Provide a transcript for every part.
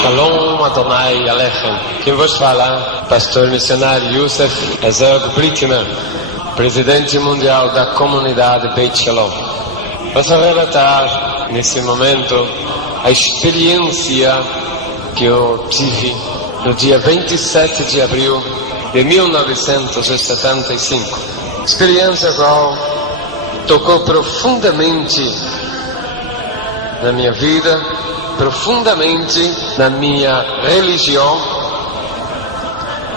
Shalom Adonai Alechem. Quem vos fala, pastor missionário Youssef Herzog Brickman, presidente mundial da comunidade Beit Shalom. Posso relatar nesse momento a experiência que eu tive no dia 27 de abril de 1975. Experiência qual tocou profundamente na minha vida, profundamente na minha religião,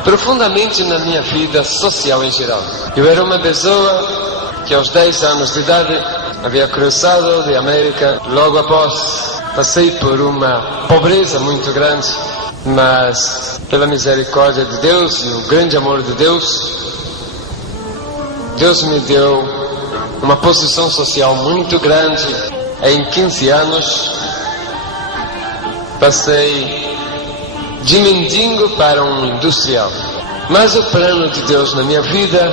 profundamente na minha vida social em geral. Eu era uma pessoa que aos 10 anos de idade havia cruzado de América. Logo após, passei por uma pobreza muito grande, mas pela misericórdia de Deus e o grande amor de Deus, Deus me deu uma posição social muito grande. Em 15 anos, passei de mendigo para um industrial. Mas o plano de Deus na minha vida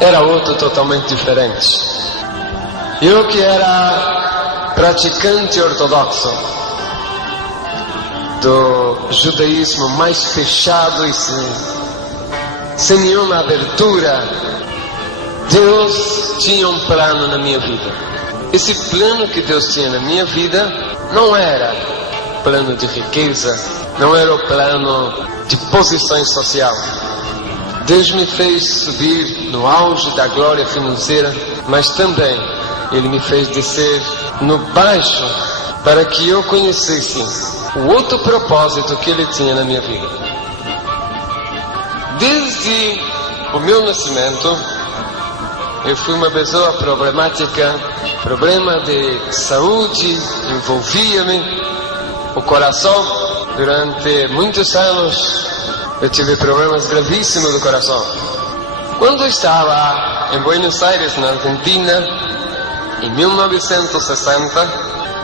era outro, totalmente diferente. Eu que era praticante ortodoxo do judaísmo mais fechado e sem nenhuma abertura, Deus tinha um plano na minha vida. Esse plano que Deus tinha na minha vida não era plano de riqueza, não era o plano de posição social. Deus me fez subir no auge da glória financeira, mas também Ele me fez descer no baixo para que eu conhecesse o outro propósito que Ele tinha na minha vida. Desde o meu nascimento, eu fui uma pessoa problemática, problema de saúde envolvia-me, o coração. Durante muitos anos eu tive problemas gravíssimos do coração. Quando eu estava em Buenos Aires, na Argentina, em 1960,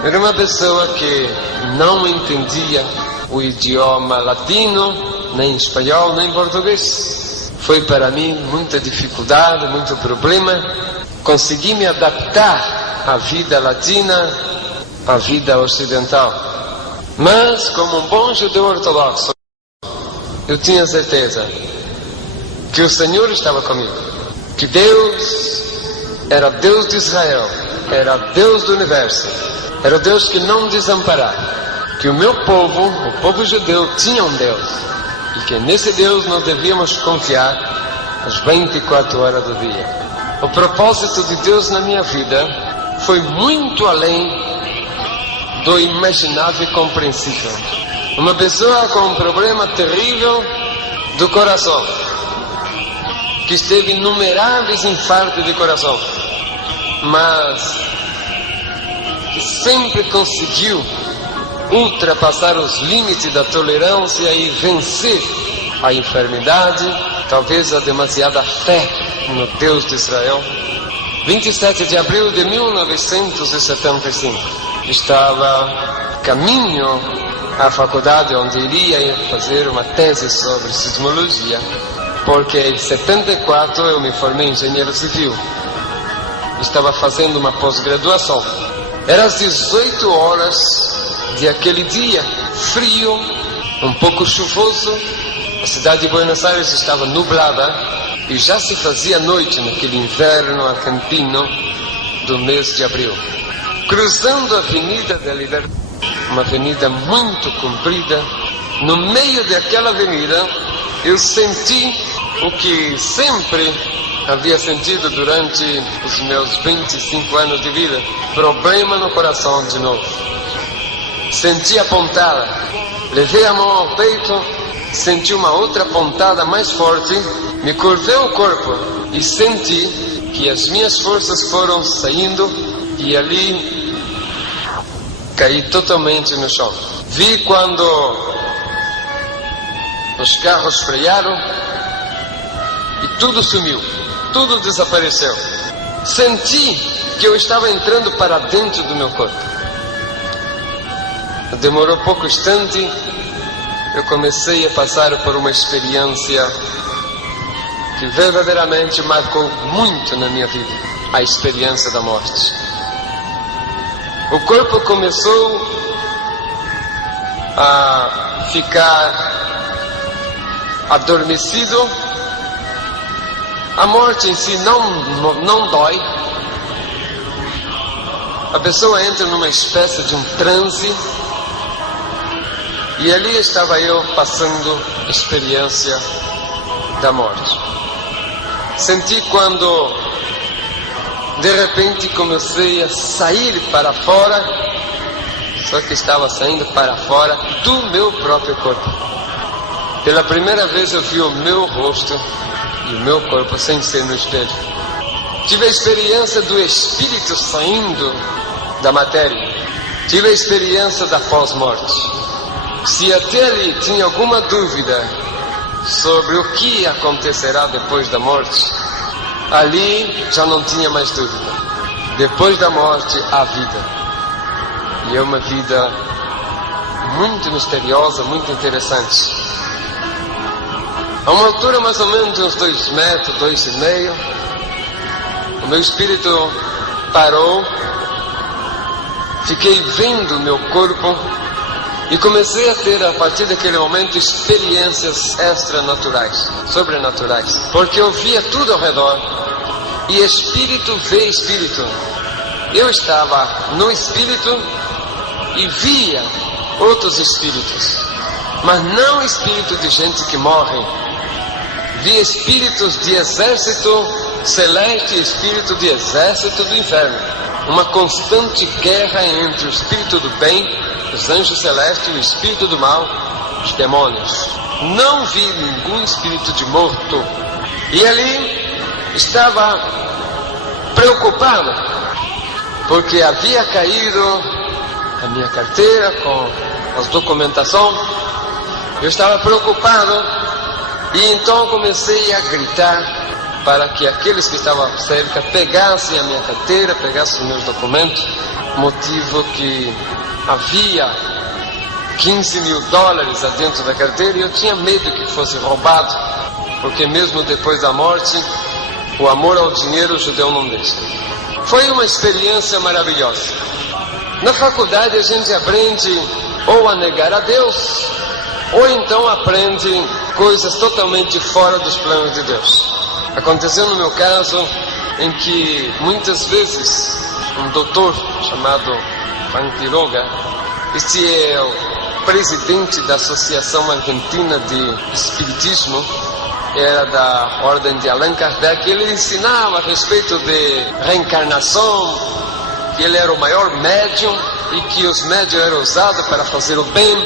era uma pessoa que não entendia o idioma latino, nem espanhol, nem português. Foi para mim muita dificuldade, muito problema. Consegui me adaptar à vida latina, à vida ocidental. Mas, como um bom judeu ortodoxo, eu tinha certeza que o Senhor estava comigo, que Deus era Deus de Israel, era Deus do universo, era o Deus que não desamparava, que o meu povo, o povo judeu, tinha um Deus, e que nesse Deus nós devíamos confiar as 24 horas do dia. O propósito de Deus na minha vida foi muito além do imaginável e compreensível. Uma pessoa com um problema terrível do coração, que teve inumeráveis infartos de coração, mas que sempre conseguiu ultrapassar os limites da tolerância e vencer a enfermidade, talvez a demasiada fé no Deus de Israel. 27 de abril de 1975, estava caminho à faculdade onde iria fazer uma tese sobre sismologia, porque em 74 eu me formei engenheiro civil. Estava fazendo uma pós-graduação. Era às 18 horas de aquele dia, frio, um pouco chuvoso. A cidade de Buenos Aires estava nublada e já se fazia noite naquele inverno argentino do mês de abril. Cruzando a Avenida da Liberdade, uma avenida muito comprida, no meio daquela avenida eu senti o que sempre havia sentido durante os meus 25 anos de vida: problema no coração de novo. Senti a pontada, levei a mão ao peito, senti uma outra pontada mais forte, me curvei o corpo e senti que as minhas forças foram saindo e ali caí totalmente no chão. Vi quando os carros frearam e tudo sumiu, tudo desapareceu. Senti que eu estava entrando para dentro do meu corpo. Demorou pouco instante, eu comecei a passar por uma experiência que verdadeiramente marcou muito na minha vida, a experiência da morte. O corpo começou a ficar adormecido. A morte em si não dói. A pessoa entra numa espécie de um transe. E ali estava eu passando a experiência da morte. Senti quando de repente comecei a sair para fora, só que estava saindo para fora do meu próprio corpo. Pela primeira vez eu vi o meu rosto e o meu corpo sem ser no espelho. Tive a experiência do espírito saindo da matéria. Tive a experiência da pós-morte. Se até ali tinha alguma dúvida sobre o que acontecerá depois da morte, ali já não tinha mais dúvida. Depois da morte, há vida. E é uma vida muito misteriosa, muito interessante. A uma altura mais ou menos de uns 2 metros, 2,5, o meu espírito parou, fiquei vendo o meu corpo e comecei a ter, a partir daquele momento, experiências extranaturais, sobrenaturais, porque eu via tudo ao redor e espírito vê espírito. Eu estava no espírito e via outros espíritos, mas não espírito de gente que morre. Via espíritos de exército celeste e espírito de exército do inferno. Uma constante guerra entre o espírito do bem, os anjos celestes, e o espírito do mal, os demônios. Não vi nenhum espírito de morto. E ali estava preocupado, porque havia caído a minha carteira com as documentações. Eu estava preocupado. E então comecei a gritar para que aqueles que estavam cerca pegassem a minha carteira, pegassem os meus documentos, motivo que havia $15.000 dentro da carteira e eu tinha medo que fosse roubado, porque mesmo depois da morte, o amor ao dinheiro o judeu não deixa. Foi uma experiência maravilhosa. Na faculdade a gente aprende ou a negar a Deus, ou então aprende coisas totalmente fora dos planos de Deus. Aconteceu no meu caso em que muitas vezes um doutor chamado Juan Quiroga, este é o presidente da Associação Argentina de Espiritismo, era da ordem de Allan Kardec. Ele ensinava a respeito de reencarnação, que ele era o maior médium e que os médiums eram usados para fazer o bem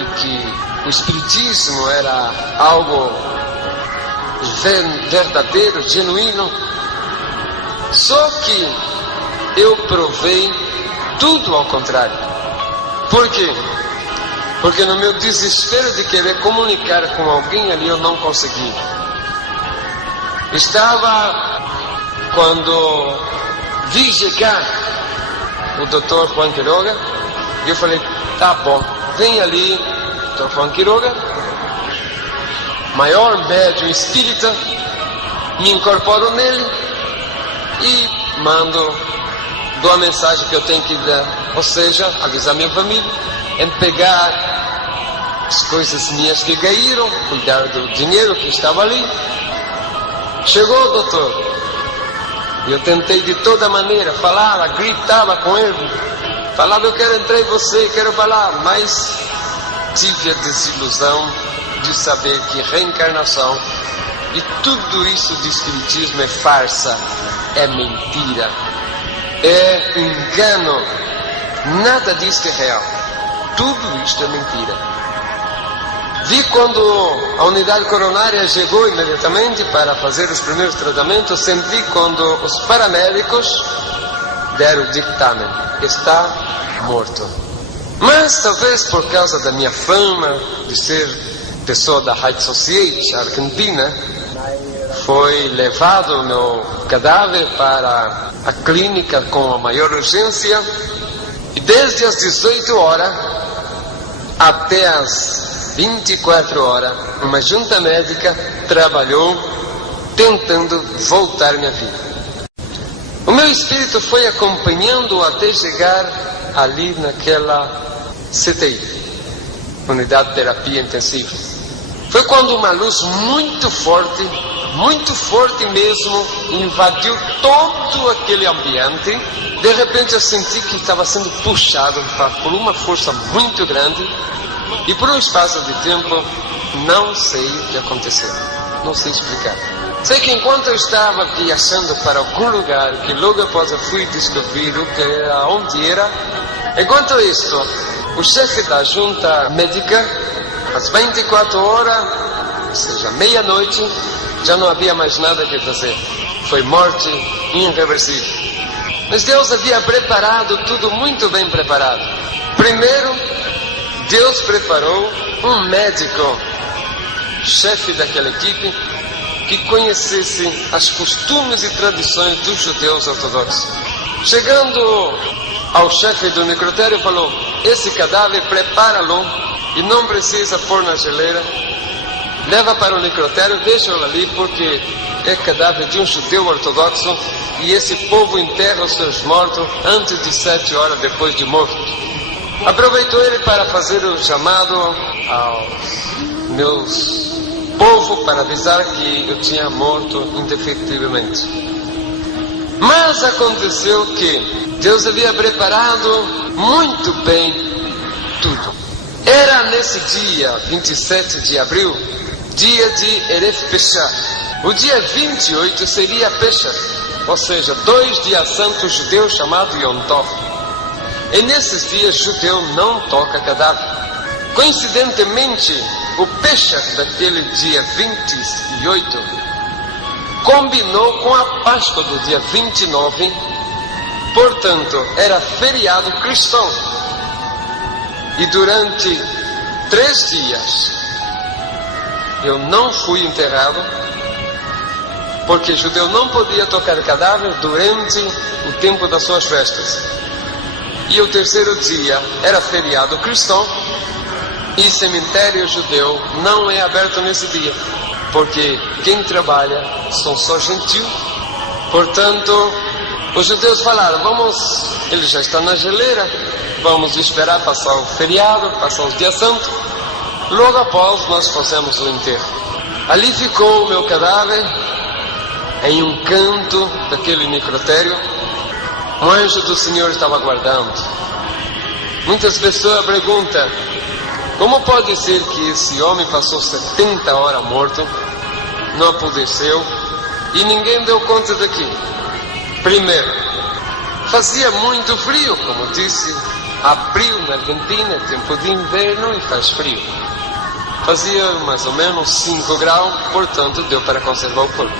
e que o espiritismo era algo verdadeiro, genuíno. Só que eu provei tudo ao contrário. Por quê? Porque no meu desespero de querer comunicar com alguém ali, eu não consegui. Estava quando vi chegar o Dr. Juan Quiroga, e eu falei, tá bom, vem ali Dr. Juan Quiroga, maior médium espírita, me incorporo nele e dou a mensagem que eu tenho que dar, ou seja, avisar minha família, em pegar as coisas minhas que caíram, cuidar do dinheiro que estava ali. Chegou o doutor, eu tentei de toda maneira falar, gritava com ele, falava, eu quero entrar em você, quero falar, mas tive a desilusão de saber que reencarnação e tudo isso de espiritismo é farsa, é mentira, é engano, nada disso é real, tudo isto é mentira. Vi quando a unidade coronária chegou imediatamente para fazer os primeiros tratamentos, senti quando os paramédicos deram o dictamen, está morto. Mas talvez por causa da minha fama de ser pessoa da High Society Argentina, foi levado o meu cadáver para a clínica com a maior urgência e desde as 18 horas até as 24 horas uma junta médica trabalhou tentando voltar minha vida. O meu espírito foi acompanhando até chegar ali naquela CTI. unidade de terapia intensiva. Foi quando uma luz muito forte mesmo, invadiu todo aquele ambiente. De repente eu senti que estava sendo puxado por uma força muito grande, e por um espaço de tempo não sei o que aconteceu, não sei explicar. Sei que enquanto eu estava viajando para algum lugar, que logo após eu fui descobrir onde era, enquanto isso, o chefe da junta médica, às 24 horas, ou seja, meia-noite, já não havia mais nada que fazer. Foi morte irreversível. Mas Deus havia preparado tudo muito bem preparado. Primeiro, Deus preparou um médico, chefe daquela equipe, que conhecesse as costumes e tradições dos judeus ortodoxos. Chegando ao chefe do necrotério, falou: esse cadáver, prepara-lo e não precisa pôr na geleira. Leva para o necrotério, deixa-o ali, porque é cadáver de um judeu ortodoxo e esse povo enterra os seus mortos antes de 7 horas depois de morto. Aproveitou ele para fazer o chamado aos meus povo para avisar que eu tinha morto indefectivamente. Mas aconteceu que Deus havia preparado muito bem tudo. Era nesse dia 27 de abril, dia de Erev Pesach. O dia 28 seria Pesach, ou seja, 2 dias santos judeus chamados Yom Tov. E nesses dias judeu não toca cadáver. Coincidentemente, o Pesach daquele dia 28 combinou com a Páscoa do dia 29, portanto, era feriado cristão. E durante 3 dias eu não fui enterrado, porque judeu não podia tocar cadáver durante o tempo das suas festas. E o terceiro dia era feriado cristão, e cemitério judeu não é aberto nesse dia, porque quem trabalha são só gentil. Portanto, os judeus falaram: ele já está na geleira, vamos esperar passar o feriado, passar os dias santos, logo após nós fazemos o enterro. Ali ficou o meu cadáver, em um canto daquele necrotério. Um anjo do Senhor estava aguardando. Muitas pessoas perguntam: como pode ser que esse homem passou 70 horas morto, não apodreceu e ninguém deu conta daquilo? Primeiro, fazia muito frio, como disse, abril na Argentina, é tempo de inverno e faz frio. Fazia mais ou menos 5 graus, portanto deu para conservar o corpo.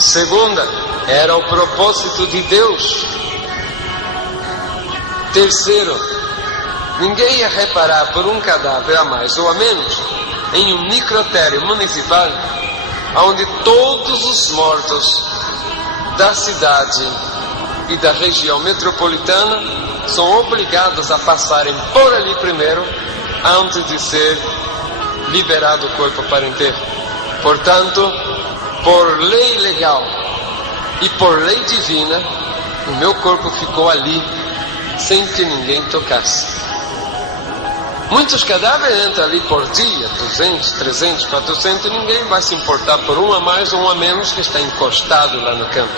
Segunda, era o propósito de Deus. Terceiro, ninguém ia reparar por um cadáver a mais ou a menos em um necrotério municipal, onde todos os mortos da cidade e da região metropolitana são obrigados a passarem por ali primeiro, antes de ser liberado o corpo para enterro. Portanto, por lei legal e por lei divina, o meu corpo ficou ali, sem que ninguém tocasse. Muitos cadáveres entram ali por dia, 200, 300, 400, e ninguém vai se importar por um a mais ou um a menos que está encostado lá no campo.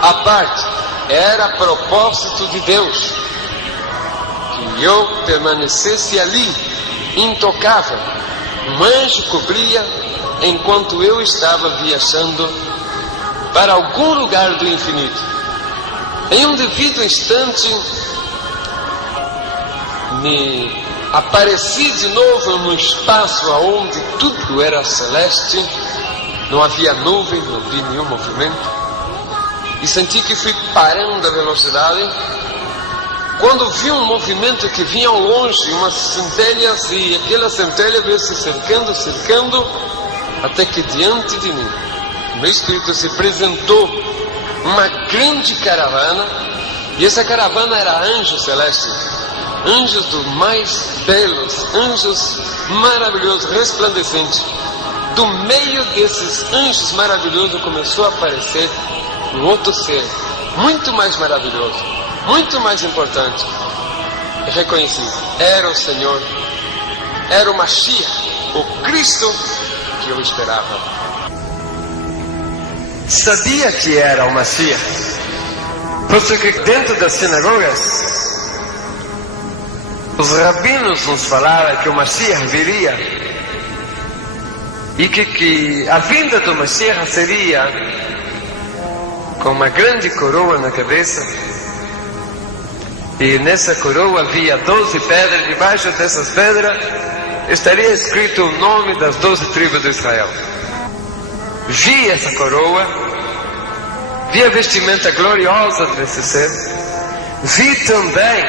A parte, era propósito de Deus que eu permanecesse ali, intocável. Um anjo cobria enquanto eu estava viajando para algum lugar do infinito. Em um devido instante, me apareci de novo num espaço onde tudo era celeste, não havia nuvem, não vi nenhum movimento, e senti que fui parando a velocidade, quando vi um movimento que vinha ao longe, umas centelhas, e aquela centelha veio se cercando, até que diante de mim, o meu espírito se apresentou uma grande caravana, e essa caravana era anjos celestes, anjos dos mais belos, anjos maravilhosos, resplandecentes. Do meio desses anjos maravilhosos começou a aparecer um outro ser, muito mais maravilhoso, muito mais importante. reconheci, era o Senhor, era o Mashiach, o Cristo que eu esperava. Sabia que era o Mashiach, porque dentro das sinagogas, os rabinos nos falaram que o Mashiach viria e que a vinda do Mashiach seria com uma grande coroa na cabeça, e nessa coroa havia 12 pedras, debaixo dessas pedras estaria escrito o nome das 12 tribos de Israel. Vi essa coroa, vi a vestimenta gloriosa desse ser, vi também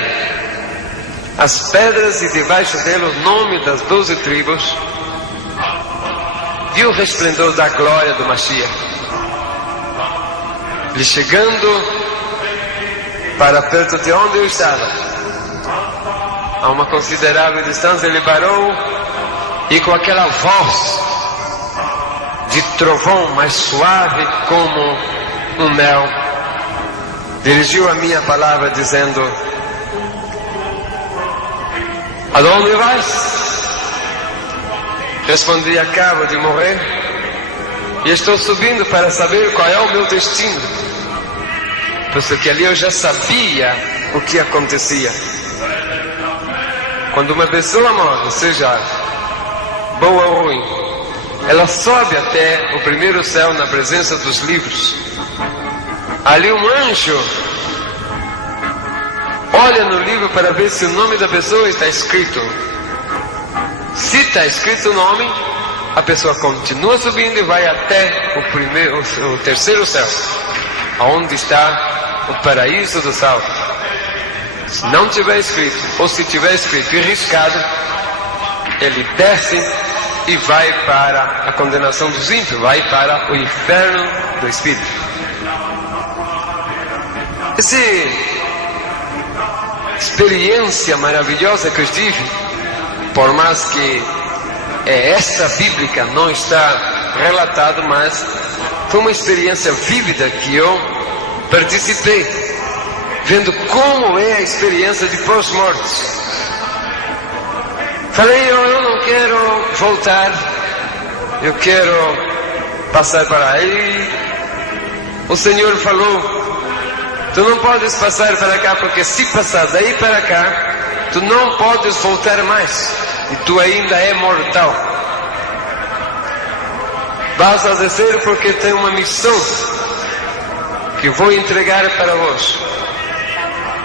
as pedras e debaixo dela o nome das 12 tribos, vi o resplendor da glória do Mashiach. Ele chegando para perto de onde eu estava, a uma considerável distância, ele parou e com aquela voz de trovão mais suave como um mel, dirigiu a minha palavra dizendo: aonde vais? Respondi: acabo de morrer e estou subindo para saber qual é o meu destino, porque ali eu já sabia o que acontecia. Quando uma pessoa morre, seja boa ou ruim, ela sobe até o primeiro céu na presença dos livros. Ali um anjo olha no livro para ver se o nome da pessoa está escrito. Se está escrito o nome, a pessoa continua subindo e vai até o terceiro céu, onde está o paraíso do salvo. Se não tiver escrito, ou se tiver escrito e riscado, ele desce e vai para a condenação dos ímpios, vai para o inferno do Espírito. Essa experiência maravilhosa que eu tive, por mais que esta bíblica não está relatado, mas foi uma experiência vívida que eu participei, vendo como é a experiência de pós-morte. Falei: eu não quero voltar, eu quero passar para aí. O Senhor falou: tu não podes passar para cá, porque se passar daí para cá, tu não podes voltar mais, e tu ainda é mortal. Vas a descer porque tem uma missão que vou entregar para vós.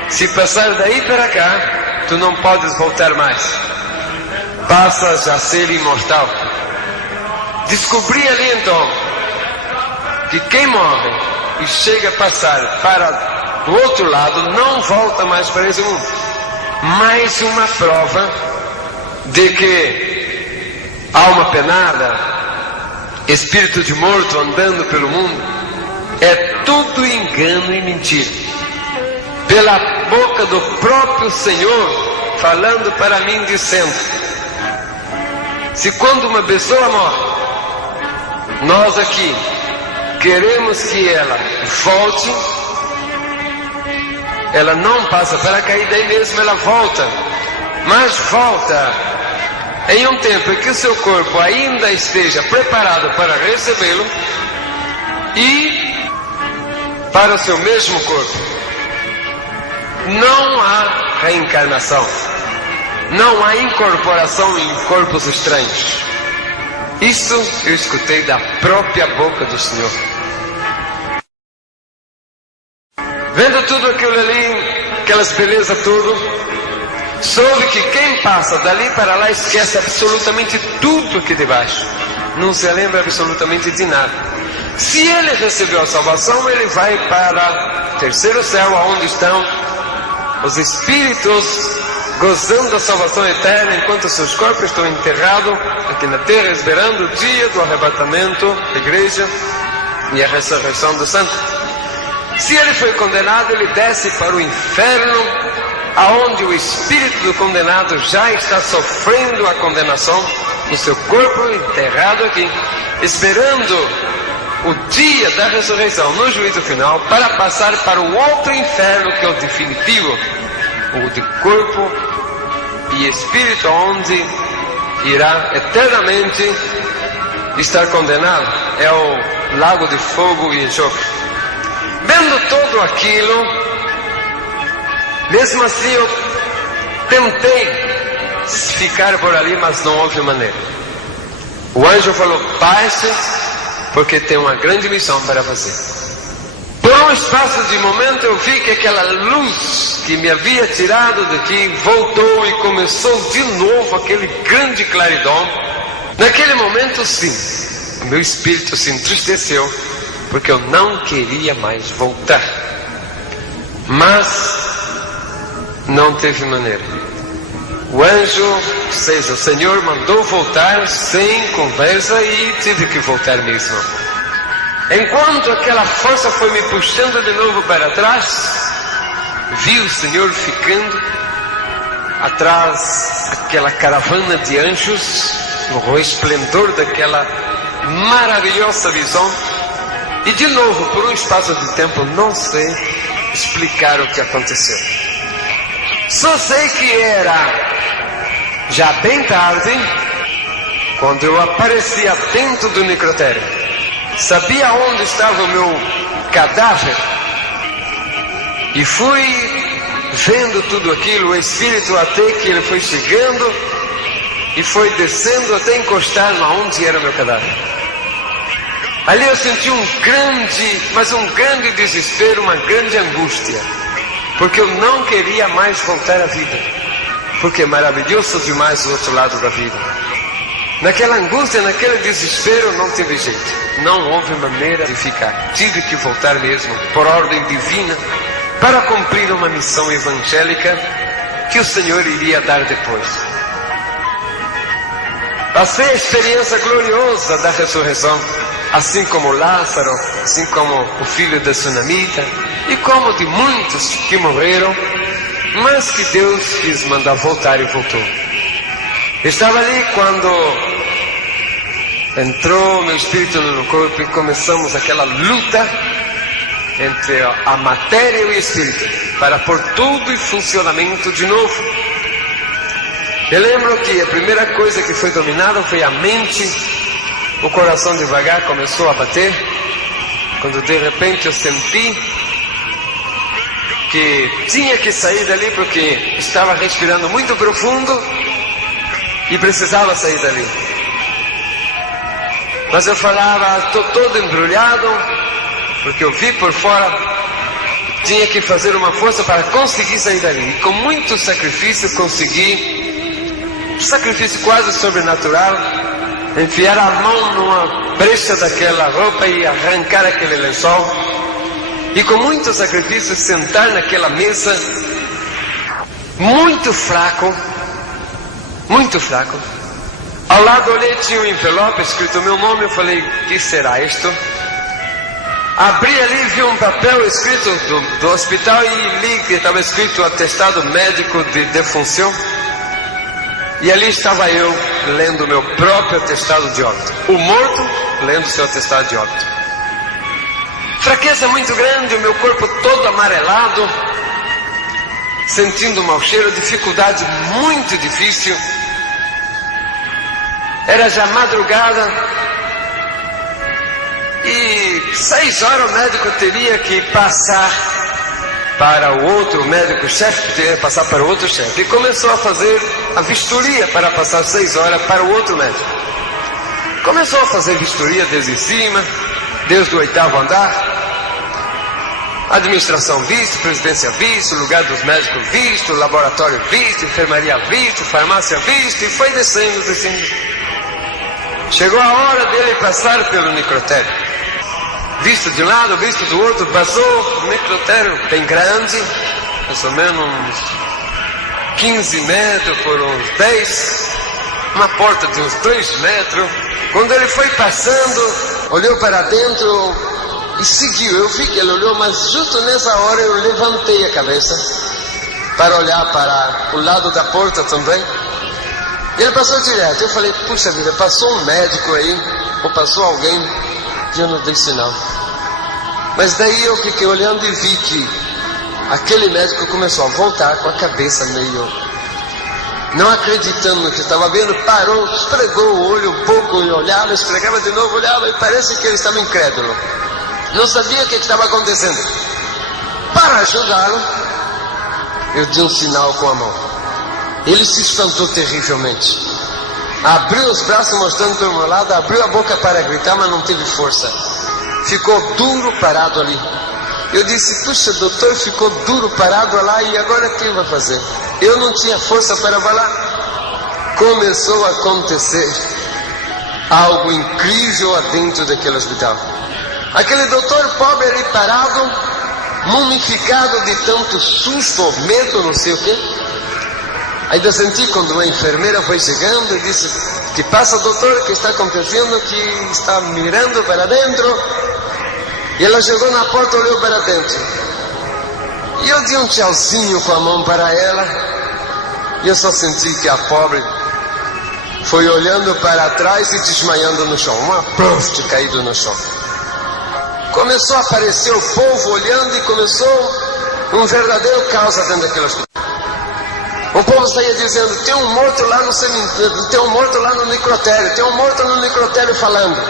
Se passar daí para cá, tu não podes voltar mais, passas a ser imortal. Descobri ali então que quem morre e chega a passar para o outro lado não volta mais para esse mundo. Mais uma prova de que alma penada, espírito de morto andando pelo mundo, é tudo engano e mentira. Pela boca do próprio Senhor falando para mim, dizendo: se quando uma pessoa morre, nós aqui queremos que ela volte, ela não passa para cair, daí mesmo ela volta, mas volta em um tempo em que o seu corpo ainda esteja preparado para recebê-lo e para o seu mesmo corpo. Não há reencarnação, não há incorporação em corpos estranhos. Isso eu escutei da própria boca do Senhor. Vendo tudo aquilo ali, aquelas belezas tudo, soube que quem passa dali para lá esquece absolutamente tudo aqui debaixo, não se lembra absolutamente de nada. Se ele recebeu a salvação, ele vai para o terceiro céu, onde estão os espíritos gozando da salvação eterna, enquanto seus corpos estão enterrados aqui na terra, esperando o dia do arrebatamento da igreja e a ressurreição dos santos. Se ele foi condenado, ele desce para o inferno, aonde o espírito do condenado já está sofrendo a condenação no seu corpo enterrado aqui, esperando o dia da ressurreição no juízo final, para passar para o outro inferno, que é o definitivo, o de corpo e espírito onde irá eternamente estar condenado. É o lago de fogo e enxofre. Vendo tudo aquilo, mesmo assim eu tentei ficar por ali, mas não houve maneira. O anjo falou: passe, porque tem uma grande missão para fazer. Por um espaço de momento eu vi que aquela luz que me havia tirado daqui voltou e começou de novo aquele grande claridom. Naquele momento, sim, o meu espírito se entristeceu, porque eu não queria mais voltar. Mas não teve maneira. O anjo, ou seja, o Senhor mandou voltar sem conversa e tive que voltar mesmo. Enquanto aquela força foi me puxando de novo para trás, vi o Senhor ficando atrás daquela caravana de anjos, no esplendor daquela maravilhosa visão. E de novo, por um espaço de tempo, não sei explicar o que aconteceu. Só sei que era já bem tarde, quando eu aparecia dentro do necrotério. Sabia onde estava o meu cadáver e fui vendo tudo aquilo, o espírito, até que ele foi chegando e foi descendo até encostar onde era o meu cadáver. Ali eu senti um grande desespero, uma grande angústia, porque eu não queria mais voltar à vida, porque é maravilhoso demais o outro lado da vida. Naquela angústia, naquele desespero, não teve jeito. Não houve maneira de ficar. Tive que voltar mesmo, por ordem divina, para cumprir uma missão evangélica que o Senhor iria dar depois. Passei a experiência gloriosa da ressurreição, assim como Lázaro, assim como o filho da sunamita, e como de muitos que morreram, mas que Deus quis mandar voltar e voltou. Estava ali quando entrou meu espírito no meu corpo e começamos aquela luta entre a matéria e o espírito para pôr tudo em funcionamento de novo. Eu lembro que a primeira coisa que foi dominada foi a mente. O coração devagar começou a bater, quando de repente eu senti que tinha que sair dali, porque estava respirando muito profundo e precisava sair dali. Mas eu falava: estou todo embrulhado, porque eu vi por fora, tinha que fazer uma força para conseguir sair dali. E com muito sacrifício consegui, um sacrifício quase sobrenatural, enfiar a mão numa brecha daquela roupa e arrancar aquele lençol. E com muito sacrifício sentar naquela mesa, muito fraco. Ao lado olhei, tinha um envelope escrito meu nome. Eu falei: o que será isto? Abri ali, vi um papel escrito do hospital e li que estava escrito atestado médico de defunção. E ali estava eu lendo meu próprio atestado de óbito. O morto lendo seu atestado de óbito. Fraqueza muito grande, o meu corpo todo amarelado, sentindo mau cheiro, dificuldade muito difícil. Era já madrugada e 6 horas o médico teria que passar para o outro médico-chefe, teria que passar para o outro chefe. E começou a fazer a vistoria para passar 6 horas para o outro médico. Começou a fazer vistoria desde cima, desde o 8º andar. Administração visto, presidência visto, lugar dos médicos visto, laboratório visto, enfermaria visto, farmácia visto, e foi descendo. Chegou a hora dele passar pelo necrotério. Visto de um lado, visto do outro, passou. O necrotério bem grande, mais ou menos uns 15 metros por uns 10, uma porta de uns 2 metros. Quando ele foi passando, olhou para dentro e seguiu. Eu vi que ele olhou, mas justo nessa hora eu levantei a cabeça para olhar para o lado da porta também. Ele passou direto. Eu falei: puxa vida, passou um médico aí, ou passou alguém, e eu não dei sinal. Mas daí eu fiquei olhando e vi que aquele médico começou a voltar com a cabeça meio não acreditando no que estava vendo, parou, esfregou o olho um pouco e olhava, esfregava de novo, olhava, e parece que ele estava incrédulo. Não sabia o que estava acontecendo. Para ajudá-lo, eu dei um sinal com a mão. Ele se espantou terrivelmente. Abriu os braços mostrando para o meu lado, abriu a boca para gritar, mas não teve força. Ficou duro parado ali. Eu disse, puxa, doutor, ficou duro parado lá, e agora o que ele vai fazer? Eu não tinha força para falar. Começou a acontecer algo incrível dentro daquele hospital. Aquele doutor pobre ali parado, mumificado de tanto susto, medo, não sei o quê. Ainda senti quando uma enfermeira foi chegando e disse, que passa, doutor, o que está acontecendo, que está mirando para dentro. E ela chegou na porta, olhou para dentro. E eu dei um tchauzinho com a mão para ela. E eu só senti que a pobre foi olhando para trás e desmaiando no chão. Uma prof caído no chão. Começou a aparecer o povo olhando e começou um verdadeiro caos dentro daquele hospital. O povo saía dizendo, tem um morto lá no cemitério, tem um morto lá no necrotério, tem um morto no necrotério falando.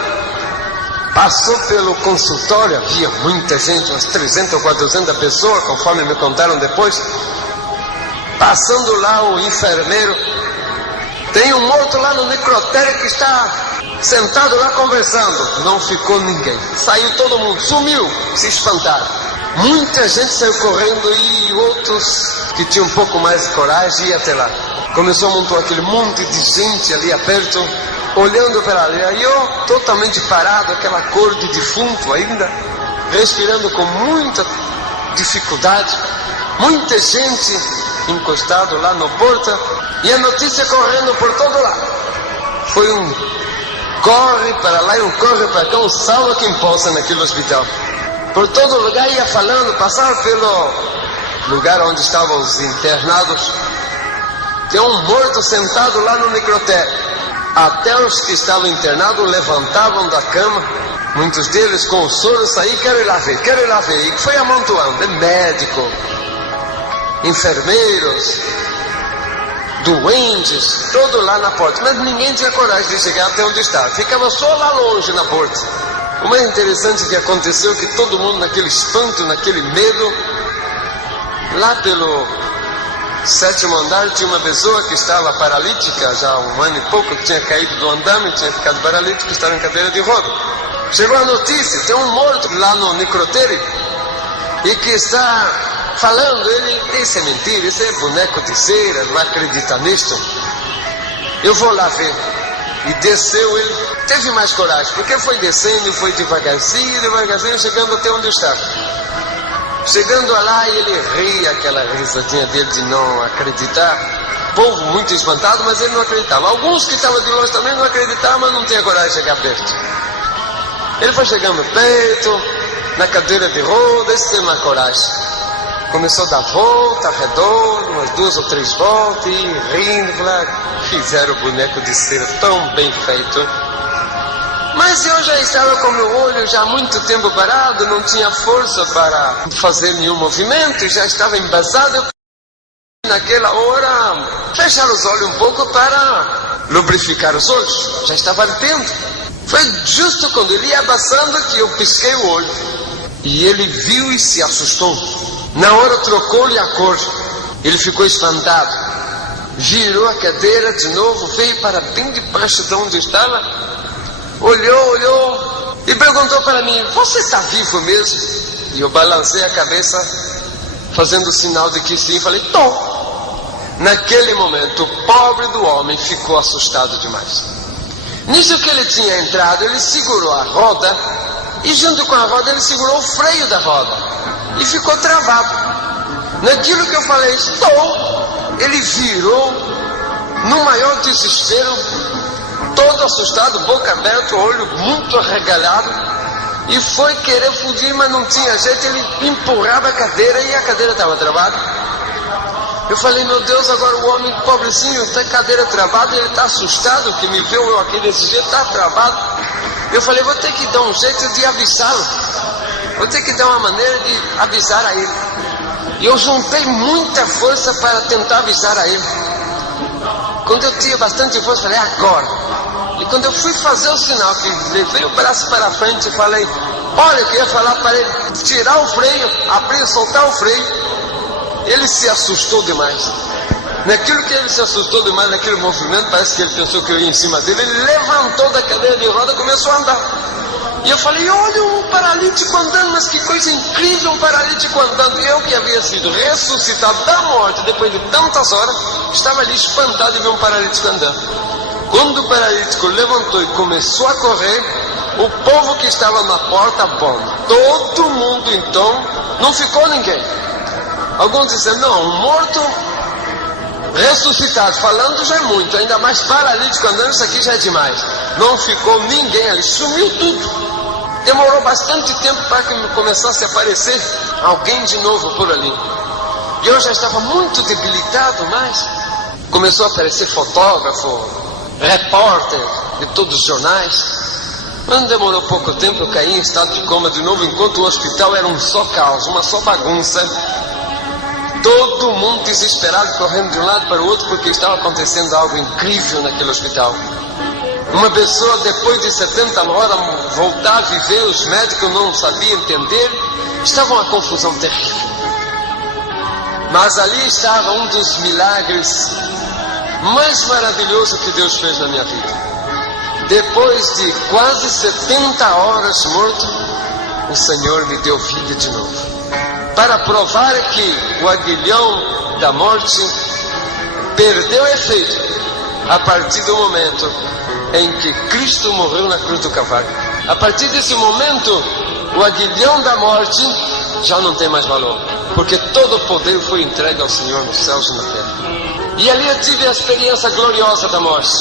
Passou pelo consultório, havia muita gente, umas 300 ou 400 pessoas, conforme me contaram depois. Passando lá o enfermeiro, tem um morto lá no necrotério que está sentado lá conversando. Não ficou ninguém, saiu todo mundo, sumiu, se espantaram. Muita gente saiu correndo e outros que tinham um pouco mais de coragem iam até lá. Começou a montar aquele monte de gente ali perto, olhando para ali. Aí eu, totalmente parado, aquela cor de defunto ainda, respirando com muita dificuldade. Muita gente encostado lá no porta e a notícia correndo por todo lado. Foi um corre para lá e um corre para cá, um salva quem possa naquele hospital. Por todo lugar ia falando, passava pelo lugar onde estavam os internados. Tem um morto sentado lá no necrotério. Até os que estavam internados levantavam da cama, muitos deles com o soro saíram, quero ir lá ver, quero ir lá ver. E foi amontoando, médico, enfermeiros, doentes, todo lá na porta. Mas ninguém tinha coragem de chegar até onde estava, ficava só lá longe na porta. O mais interessante que aconteceu é que todo mundo naquele espanto, naquele medo, lá pelo 7º andar tinha uma pessoa que estava paralítica, já há 1 ano e pouco, que tinha caído do andame, tinha ficado paralítico, estava em cadeira de roda. Chegou a notícia, tem um morto lá no necrotério e que está falando, ele, isso é mentira, isso é boneco de cera, não acredita nisto. Eu vou lá ver. E desceu, ele teve mais coragem, porque foi descendo e foi devagarzinho, chegando até onde estava. Chegando lá, ele ria, aquela risadinha dele de não acreditar. O povo muito espantado, mas ele não acreditava. Alguns que estavam de longe também não acreditavam, mas não tinha coragem de chegar perto. Ele foi chegando perto, na cadeira de rodas, sem uma coragem. Começou a dar volta, redonda, umas 2 ou 3 voltas, e rindo, fizeram o boneco de cera tão bem feito. Mas eu já estava com meu olho já há muito tempo parado, não tinha força para fazer nenhum movimento, já estava embasado. Eu, naquela hora, fechar os olhos um pouco para lubrificar os olhos, já estava ardendo. Foi justo quando ele ia abafando que eu pisquei o olho. E ele viu e se assustou. Na hora trocou-lhe a cor. Ele ficou espantado. Virou a cadeira de novo, veio para bem debaixo de onde estava. Olhou e perguntou para mim, você está vivo mesmo? E eu balancei a cabeça, fazendo o sinal de que sim. Falei, tô. Naquele momento, o pobre do homem ficou assustado demais. Nisso que ele tinha entrado, ele segurou a roda. E junto com a roda, ele segurou o freio da roda. E ficou travado. Naquilo que eu falei, estou. Ele virou, no maior desespero, todo assustado, boca aberta, olho muito arregalado, e foi querer fugir, mas não tinha jeito. Ele empurrava a cadeira e a cadeira estava travada. Eu falei, meu Deus, agora o homem pobrecinho está cadeira travada, ele está assustado, que me viu eu aqui desse jeito, está travado. Eu falei, vou ter que dar um jeito de avisá-lo, vou ter que dar uma maneira de avisar a ele. E eu juntei muita força para tentar avisar a ele. Quando eu tinha bastante força, falei, agora. E quando eu fui fazer o sinal, que levei o braço para frente e falei, olha, eu queria falar para ele tirar o freio, abrir, soltar o freio. Ele se assustou demais. Naquilo que ele se assustou demais, naquele movimento, parece que ele pensou que eu ia em cima dele. Ele levantou da cadeira de roda e começou a andar. E eu falei, olha um paralítico andando, mas que coisa incrível, um paralítico andando. Eu que havia sido ressuscitado da morte depois de tantas horas, estava ali espantado de ver um paralítico andando. Quando o paralítico levantou e começou a correr, o povo que estava na porta, bom, todo mundo então, não ficou ninguém. Alguns disseram, não, um morto ressuscitado, falando já é muito, ainda mais paralítico andando, isso aqui já é demais. Não ficou ninguém ali, sumiu tudo. Demorou bastante tempo para que começasse a aparecer alguém de novo por ali. E eu já estava muito debilitado, mas começou a aparecer fotógrafo, repórter de todos os jornais. Mas não demorou pouco tempo, eu caí em estado de coma de novo, enquanto o hospital era um só caos, uma só bagunça. Todo mundo desesperado, correndo de um lado para o outro, porque estava acontecendo algo incrível naquele hospital. Uma pessoa, depois de 70 horas, voltar a viver, os médicos não sabiam entender, estava uma confusão terrível. Mas ali estava um dos milagres mais maravilhosos que Deus fez na minha vida. Depois de quase 70 horas morto, o Senhor me deu vida de novo. Para provar que o aguilhão da morte perdeu efeito a partir do momento em que Cristo morreu na cruz do Calvário. A partir desse momento, o aguilhão da morte já não tem mais valor, porque todo o poder foi entregue ao Senhor nos céus e na terra. E ali eu tive a experiência gloriosa da morte.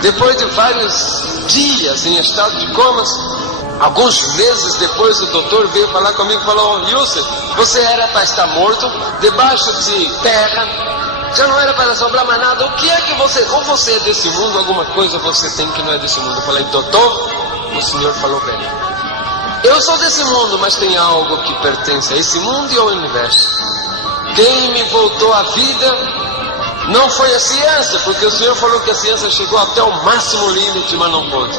Depois de vários dias em estado de comas, alguns meses depois, o doutor veio falar comigo e falou, Yusuf, você era para estar morto, debaixo de terra, já não era para sobrar mais nada. O que é que você, ou você é desse mundo, alguma coisa você tem que não é desse mundo. Eu falei, doutor, o senhor falou bem. Eu sou desse mundo, mas tem algo que pertence a esse mundo e ao universo. Quem me voltou à vida não foi a ciência, porque o senhor falou que a ciência chegou até o máximo limite, mas não pôde.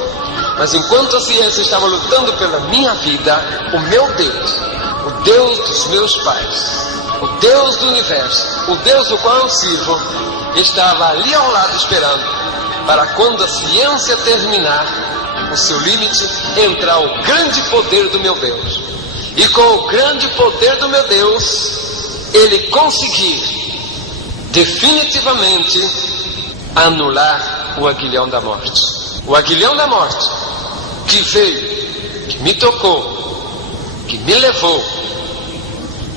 Mas enquanto a ciência estava lutando pela minha vida, o meu Deus, o Deus dos meus pais, o Deus do universo, o Deus do qual eu sirvo, estava ali ao lado esperando, para quando a ciência terminar o seu limite, entrar o grande poder do meu Deus. E com o grande poder do meu Deus, ele conseguir definitivamente anular o aguilhão da morte. O aguilhão da morte que veio, que me tocou, que me levou,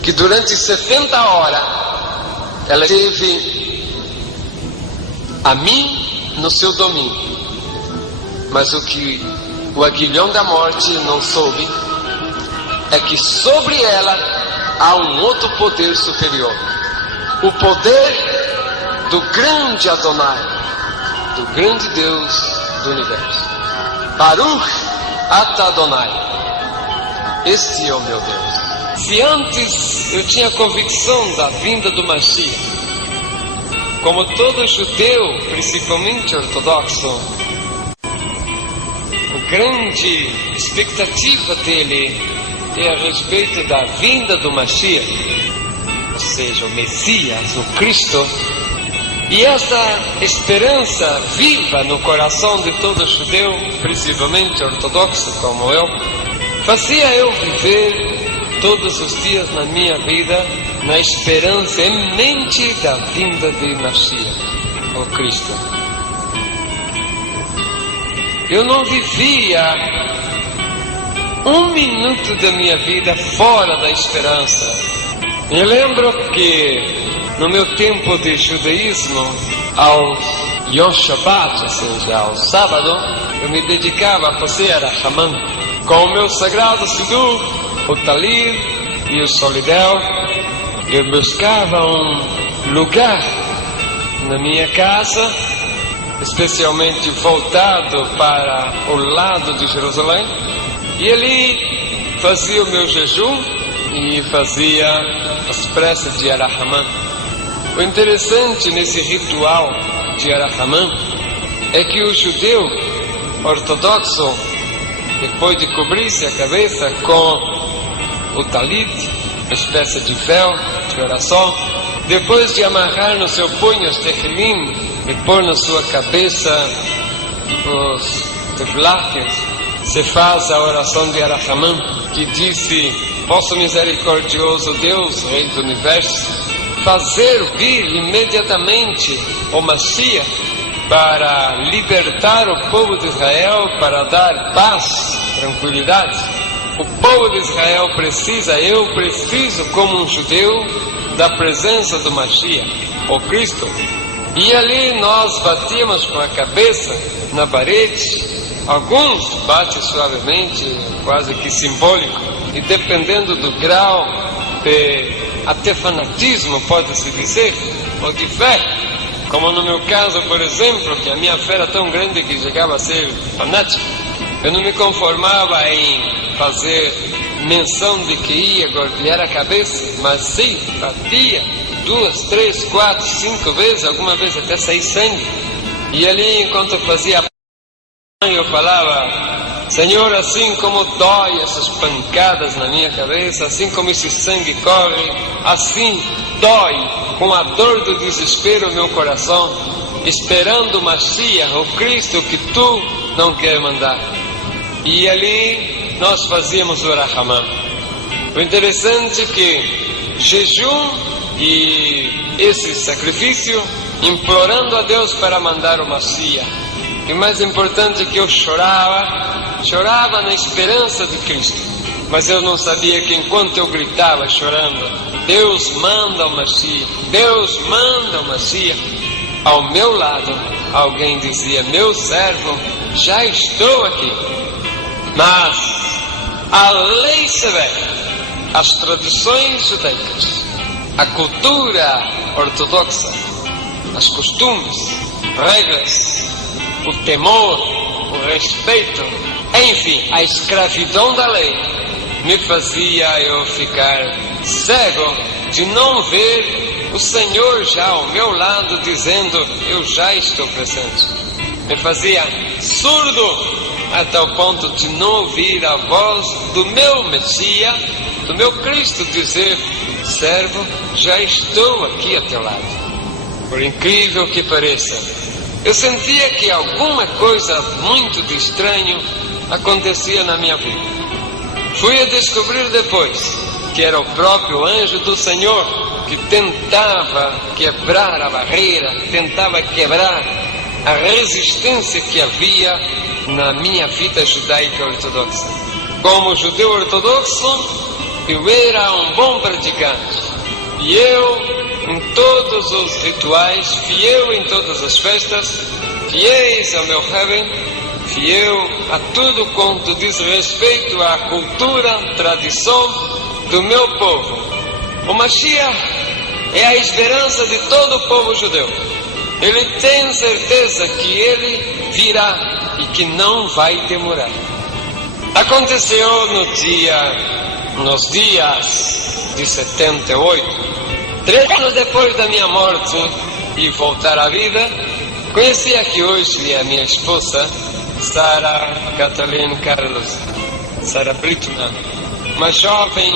que durante 70 horas ela teve a mim no seu domínio. Mas o que o aguilhão da morte não soube é que sobre ela há um outro poder superior. O poder do grande Adonai, do grande Deus do universo. Baruch Ata Adonai. Este é o meu Deus. Se antes eu tinha convicção da vinda do Mashiach, como todo judeu, principalmente ortodoxo, a grande expectativa dele é a respeito da vinda do Mashiach, ou seja, o Messias, o Cristo. E essa esperança viva no coração de todo judeu, principalmente ortodoxo como eu, fazia eu viver todos os dias na minha vida na esperança eminente da vinda de Mashiach, o Cristo. Eu não vivia um minuto da minha vida fora da esperança. Eu lembro que no meu tempo de judaísmo, ao Yom Shabbat, ou seja, ao sábado, eu me dedicava a fazer Rahamam com o meu sagrado Sidur, o Talir e o Solidel. Eu buscava um lugar na minha casa, especialmente voltado para o lado de Jerusalém, e ali fazia o meu jejum e fazia as preces de Rahamam. O interessante nesse ritual de Arahamã é que o judeu ortodoxo, depois de cobrir-se a cabeça com o talit, uma espécie de véu de oração, depois de amarrar no seu punho os tefilim e pôr na sua cabeça os teflaques, se faz a oração de Arahamã, que disse: vosso misericordioso Deus, Rei do Universo, fazer vir imediatamente o Mashiach para libertar o povo de Israel, para dar paz, tranquilidade. O povo de Israel precisa, eu preciso, como um judeu, da presença do Mashiach, o Cristo. E ali nós batíamos com a cabeça na parede, alguns batem suavemente, quase que simbólico, e dependendo do grau de até fanatismo, pode-se dizer, ou de fé, como no meu caso, por exemplo, que a minha fé era tão grande que chegava a ser fanático. Eu não me conformava em fazer menção de que ia gorjear a cabeça, mas sim, batia 2, 3, 4, 5 vezes, alguma vez até sair sangue. E ali, enquanto eu fazia eu falava: Senhor, assim como dói essas pancadas na minha cabeça, assim como esse sangue corre, assim dói com a dor do desespero o meu coração, esperando o Mashiach, o Cristo que tu não quer mandar. E ali nós fazíamos o Arahamã. O interessante é que jejum e esse sacrifício, implorando a Deus para mandar o Mashiach. E mais importante é que eu chorava na esperança de Cristo. Mas eu não sabia que enquanto eu gritava chorando: Deus manda o Mashiach, Deus manda o Mashiach, ao meu lado alguém dizia: meu servo, já estou aqui. Mas a lei severa, as tradições judaicas, a cultura ortodoxa, os costumes, regras, o temor, o respeito, enfim, a escravidão da lei me fazia eu ficar cego de não ver o Senhor já ao meu lado dizendo: eu já estou presente. Me fazia surdo a tal ponto de não ouvir a voz do meu Messias, do meu Cristo dizer: servo, já estou aqui a teu lado. Por incrível que pareça, eu sentia que alguma coisa muito de estranho acontecia na minha vida. Fui a descobrir depois que era o próprio anjo do Senhor que tentava quebrar a barreira, tentava quebrar a resistência que havia na minha vida judaica ortodoxa. Como judeu ortodoxo, eu era um bom praticante. E eu, em todos os rituais, fiel em todas as festas, fiéis ao meu Rebbe, fiel a tudo quanto diz respeito à cultura, tradição do meu povo. O Mashiach é a esperança de todo o povo judeu. Ele tem certeza que ele virá e que não vai demorar. Aconteceu nos dias de 78, 3 anos depois da minha morte e voltar à vida, conheci aqui hoje a minha esposa, Sara Kathleen Carlos, Sara Britman, uma jovem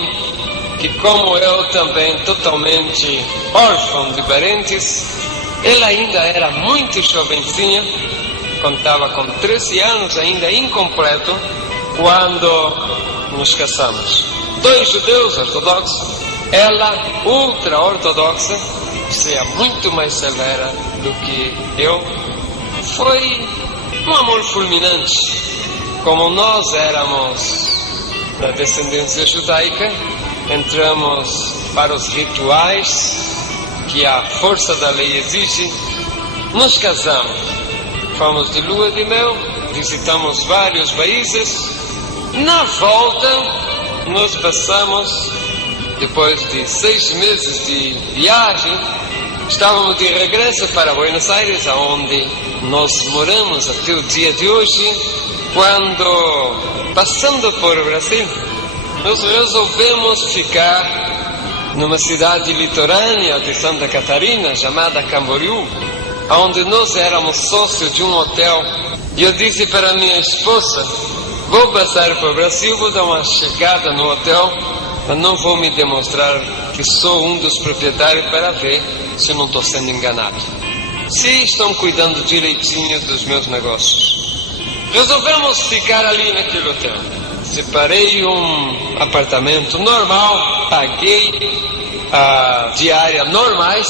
que, como eu também, totalmente órfã de parentes. Ela ainda era muito jovencinha, contava com 13 anos, ainda incompleto, quando nos casamos. 2 judeus ortodoxos, ela ultra-ortodoxa, ou seja, muito mais severa do que eu. Foi um amor fulminante. Como nós éramos da descendência judaica, entramos para os rituais que a força da lei exige, nos casamos, fomos de lua de mel, visitamos vários países. Na volta, nós passamos, depois de 6 meses de viagem, estávamos de regresso para Buenos Aires, onde nós moramos até o dia de hoje. Quando, passando por Brasil, nós resolvemos ficar numa cidade litorânea de Santa Catarina, chamada Camboriú, onde nós éramos sócios de um hotel. E eu disse para minha esposa: vou passar para o Brasil, vou dar uma chegada no hotel, mas não vou me demonstrar que sou um dos proprietários para ver se eu não estou sendo enganado, se estão cuidando direitinho dos meus negócios. Resolvemos ficar ali naquele hotel. Separei um apartamento normal, paguei a diária normais,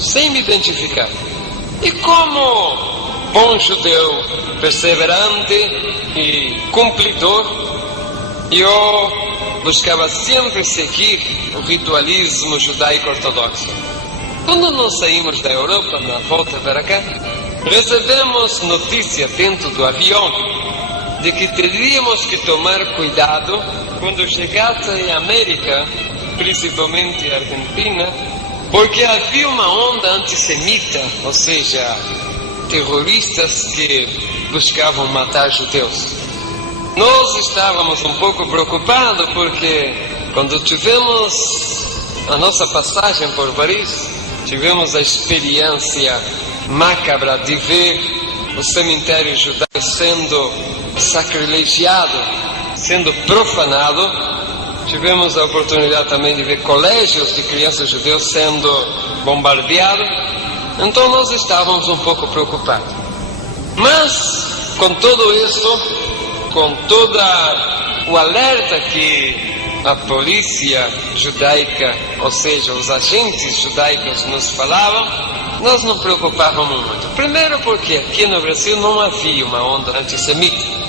sem me identificar. E como bom judeu, perseverante e cumpridor, eu buscava sempre seguir o ritualismo judaico ortodoxo. Quando nós saímos da Europa, na volta para cá, recebemos notícia dentro do avião de que teríamos que tomar cuidado quando chegasse à América, principalmente a Argentina, porque havia uma onda antissemita, ou seja, terroristas que buscavam matar judeus. Nós estávamos um pouco preocupados porque quando tivemos a nossa passagem por Paris, tivemos a experiência macabra de ver o cemitério judaico sendo sacrilegiado, sendo profanado. Tivemos a oportunidade também de ver colégios de crianças judeus sendo bombardeados. Então nós estávamos um pouco preocupados. Mas, com tudo isso, com todo o alerta que a polícia judaica, ou seja, os agentes judaicos nos falavam, nós não preocupávamos muito. Primeiro porque aqui no Brasil não havia uma onda antissemita.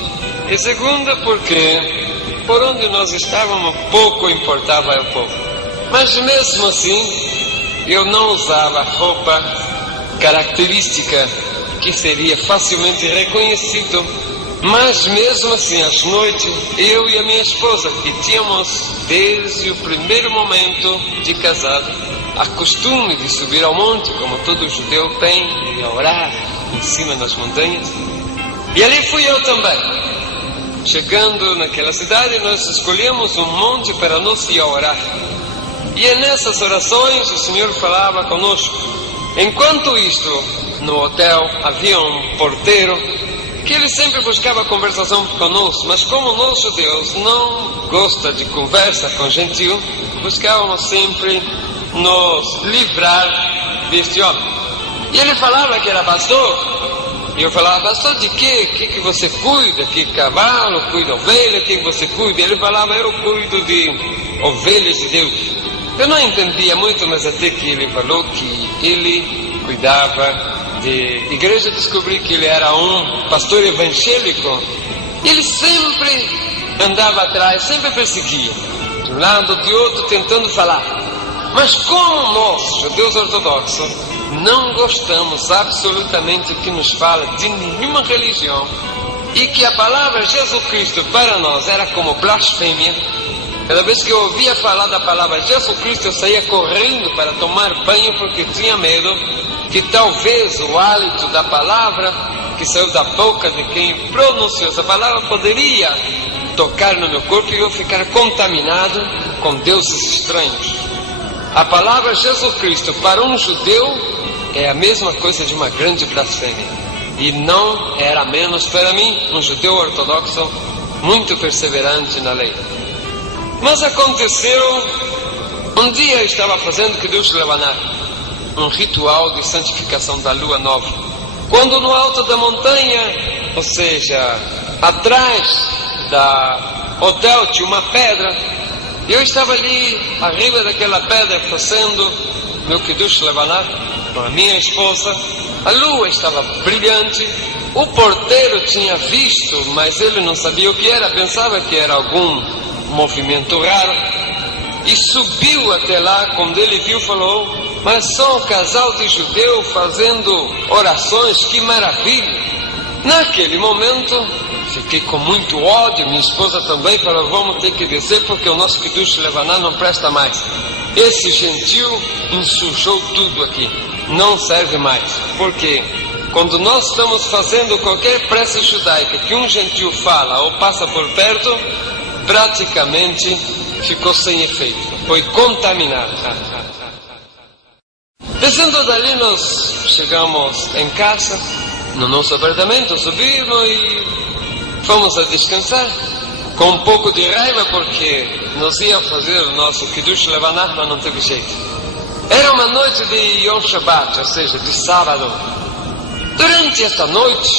E segundo porque por onde nós estávamos pouco importava ao povo. Mas mesmo assim, eu não usava roupa característica que seria facilmente reconhecido. Mas mesmo assim, às noites, eu e a minha esposa, que tínhamos desde o primeiro momento de casado a costume de subir ao monte, como todo judeu tem, e orar em cima das montanhas. E ali fui eu também. Chegando naquela cidade, nós escolhemos um monte para nós ir orar. E nessas orações o Senhor falava conosco. Enquanto isto, no hotel havia um porteiro que ele sempre buscava conversação conosco, mas como nós judeus não gostamos de conversa com gentil, buscávamos sempre nos livrar deste homem. E ele falava que era pastor. E eu falava: pastor de quê? O que você cuida? Que cavalo? Cuida ovelha? O que você cuida? Ele falava: eu cuido de ovelhas de Deus. Eu não entendia muito, mas até que ele falou que ele cuidava de igreja, descobri que ele era um pastor evangélico. Ele sempre andava atrás, sempre perseguia, de um lado, de outro, tentando falar. Mas como nós, judeus ortodoxos, não gostamos absolutamente que nos fala de nenhuma religião, e que a palavra Jesus Cristo para nós era como blasfêmia, cada vez que eu ouvia falar da palavra Jesus Cristo, eu saía correndo para tomar banho, porque tinha medo que talvez o hálito da palavra que saiu da boca de quem pronunciou essa palavra poderia tocar no meu corpo e eu ficar contaminado com deuses estranhos. A palavra Jesus Cristo para um judeu é a mesma coisa de uma grande blasfêmia. E não era menos para mim, um judeu ortodoxo muito perseverante na lei. Mas aconteceu, um dia eu estava fazendo Kiddush Levanar, um ritual de santificação da lua nova, quando no alto da montanha, ou seja, atrás da hotel tinha uma pedra, e eu estava ali, arriba daquela pedra, fazendo meu Kiddush Levanar com a minha esposa. A lua estava brilhante, o porteiro tinha visto, mas ele não sabia o que era, pensava que era algum movimento raro, e subiu até lá. Quando ele viu, falou: mas são um casal de judeu fazendo orações, que maravilha. Naquele momento fiquei com muito ódio. Minha esposa também falou: vamos ter que descer porque o nosso Kiddush Levanar não presta mais. Esse gentil ensujou tudo aqui, não serve mais. Porque quando nós estamos fazendo qualquer prece judaica que um gentil fala ou passa por perto, praticamente ficou sem efeito, foi contaminado. Descendo dali, nós chegamos em casa, no nosso apartamento, subimos e fomos a descansar, com um pouco de raiva porque nós íamos fazer o nosso Kiddush Levanar, mas não teve jeito. Era uma noite de Yom Shabbat, ou seja, de sábado. Durante esta noite,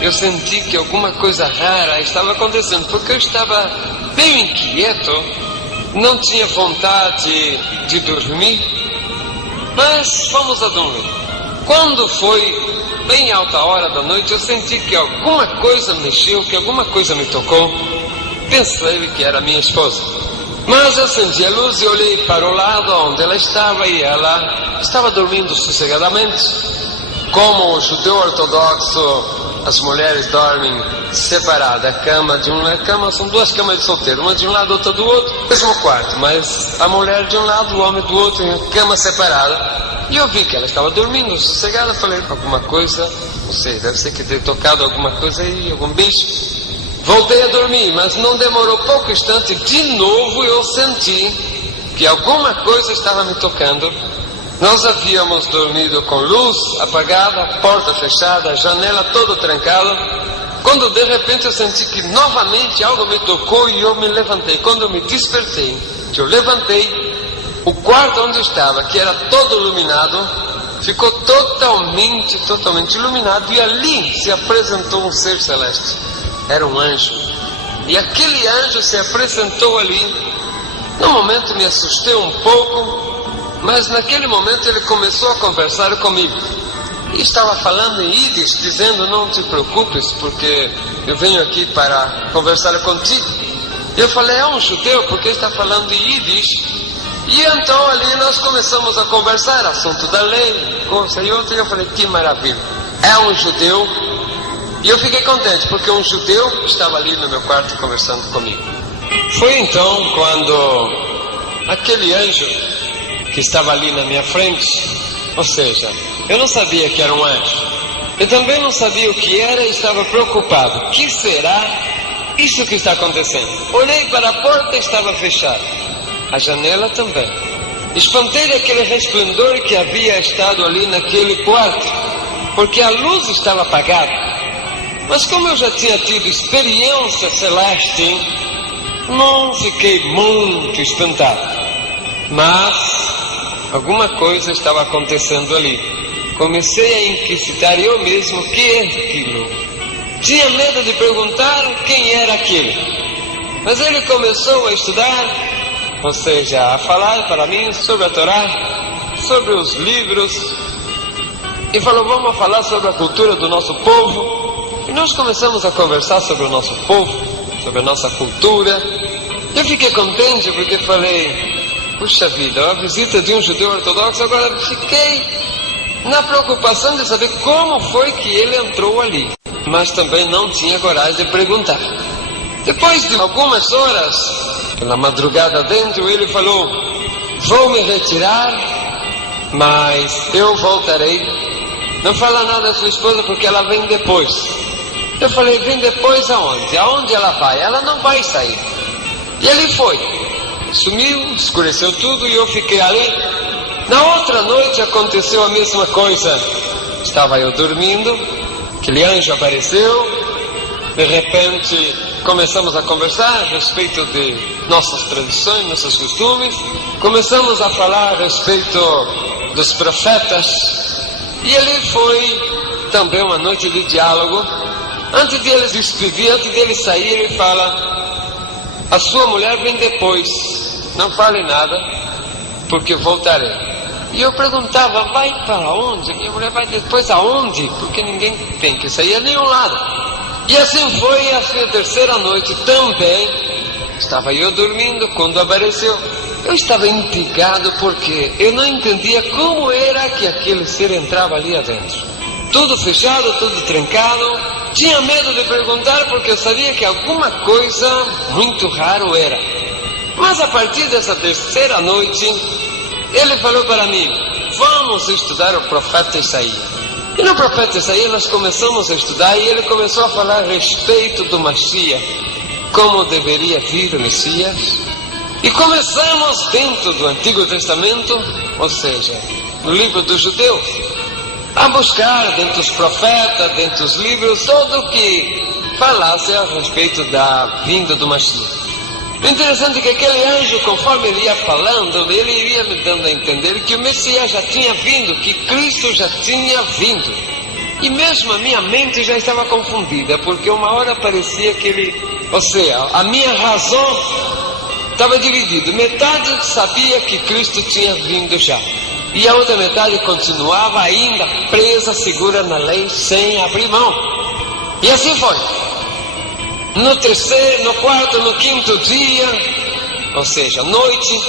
eu senti que alguma coisa rara estava acontecendo, porque eu estava meio inquieto, não tinha vontade de dormir, mas fomos a dormir. Quando foi bem alta hora da noite, eu senti que alguma coisa mexeu, que alguma coisa me tocou. Pensei que era minha esposa. Mas acendi a luz e olhei para o lado onde ela estava, e ela estava dormindo sossegadamente. Como o judeu ortodoxo, as mulheres dormem separadas. A cama são duas camas de solteiro, uma de um lado, outra do outro, mesmo quarto, mas a mulher de um lado, o homem do outro, em cama separada. E eu vi que ela estava dormindo sossegada. Falei, alguma coisa, não sei, deve ser que ter tocado alguma coisa aí, algum bicho. Voltei a dormir, mas não demorou pouco instante, de novo eu senti que alguma coisa estava me tocando. Nós havíamos dormido com luz apagada, porta fechada, janela toda trancada, quando de repente eu senti que novamente algo me tocou e eu me levantei. Quando eu me despertei, que eu levantei, o quarto onde eu estava, que era todo iluminado, ficou totalmente iluminado, e ali se apresentou um ser celeste. Era um anjo, e aquele anjo se apresentou ali. No momento me assustei um pouco, mas naquele momento ele começou a conversar comigo. E estava falando em Yiddish, dizendo, não te preocupes, porque eu venho aqui para conversar contigo. Eu falei, é um judeu, porque está falando em Yiddish. E então ali nós começamos a conversar, assunto da lei, coisa e outra, e eu falei, que maravilha, é um judeu. E eu fiquei contente, porque um judeu estava ali no meu quarto conversando comigo. Foi então quando aquele anjo que estava ali na minha frente, ou seja, eu não sabia que era um anjo, eu também não sabia o que era e estava preocupado. O que será isso que está acontecendo? Olhei para a porta e estava fechada, a janela também. Espantei daquele resplendor que havia estado ali naquele quarto, porque a luz estava apagada. Mas como eu já tinha tido experiência celeste, não fiquei muito espantado. Mas alguma coisa estava acontecendo ali. Comecei a inquisitar eu mesmo o que é aquilo. Tinha medo de perguntar quem era aquele. Mas ele começou a estudar, ou seja, a falar para mim sobre a Torá, sobre os livros, e falou, vamos falar sobre a cultura do nosso povo. E nós começamos a conversar sobre o nosso povo, sobre a nossa cultura. Eu fiquei contente porque falei, puxa vida, a visita de um judeu ortodoxo. Agora fiquei na preocupação de saber como foi que ele entrou ali, mas também não tinha coragem de perguntar. Depois de algumas horas, pela madrugada dentro, ele falou, vou me retirar, mas eu voltarei. Não fala nada à sua esposa porque ela vem depois. Eu falei, vem depois aonde? Aonde ela vai? Ela não vai sair. E ele foi. Sumiu, escureceu tudo e eu fiquei ali. Na outra noite aconteceu a mesma coisa. Estava eu dormindo, aquele anjo apareceu. De repente começamos a conversar a respeito de nossas tradições, nossos costumes. Começamos a falar a respeito dos profetas. E ali foi também uma noite de diálogo. Antes de ele se despedir, antes de ele sair, ele fala, a sua mulher vem depois, não fale nada, porque voltarei. E eu perguntava, vai para onde? Minha mulher vai depois aonde? Porque ninguém tem que sair a nenhum lado. E assim foi a sua terceira noite também. Estava eu dormindo quando apareceu. Eu estava intrigado porque eu não entendia como era que aquele ser entrava ali adentro. Tudo fechado, tudo trancado. Tinha medo de perguntar porque eu sabia que alguma coisa muito raro era. Mas a partir dessa terceira noite, ele falou para mim, vamos estudar o profeta Isaías. E no profeta Isaías nós começamos a estudar e ele começou a falar a respeito do Mashiach. como deveria vir o Messias. E começamos dentro do Antigo Testamento, ou seja, no livro dos judeus, a buscar dentro dos profetas, dentro dos livros, tudo o que falasse a respeito da vinda do Mashiach. O interessante é que aquele anjo, conforme ele ia falando, ele iria me dando a entender que o Messias já tinha vindo, que Cristo já tinha vindo. E mesmo a minha mente já estava confundida, porque uma hora parecia que ele, ou seja, a minha razão estava dividida. Metade sabia que Cristo tinha vindo já, e a outra metade continuava ainda presa, segura na lei, sem abrir mão. E assim foi. No terceiro, no quarto, no quinto dia, ou seja, noite,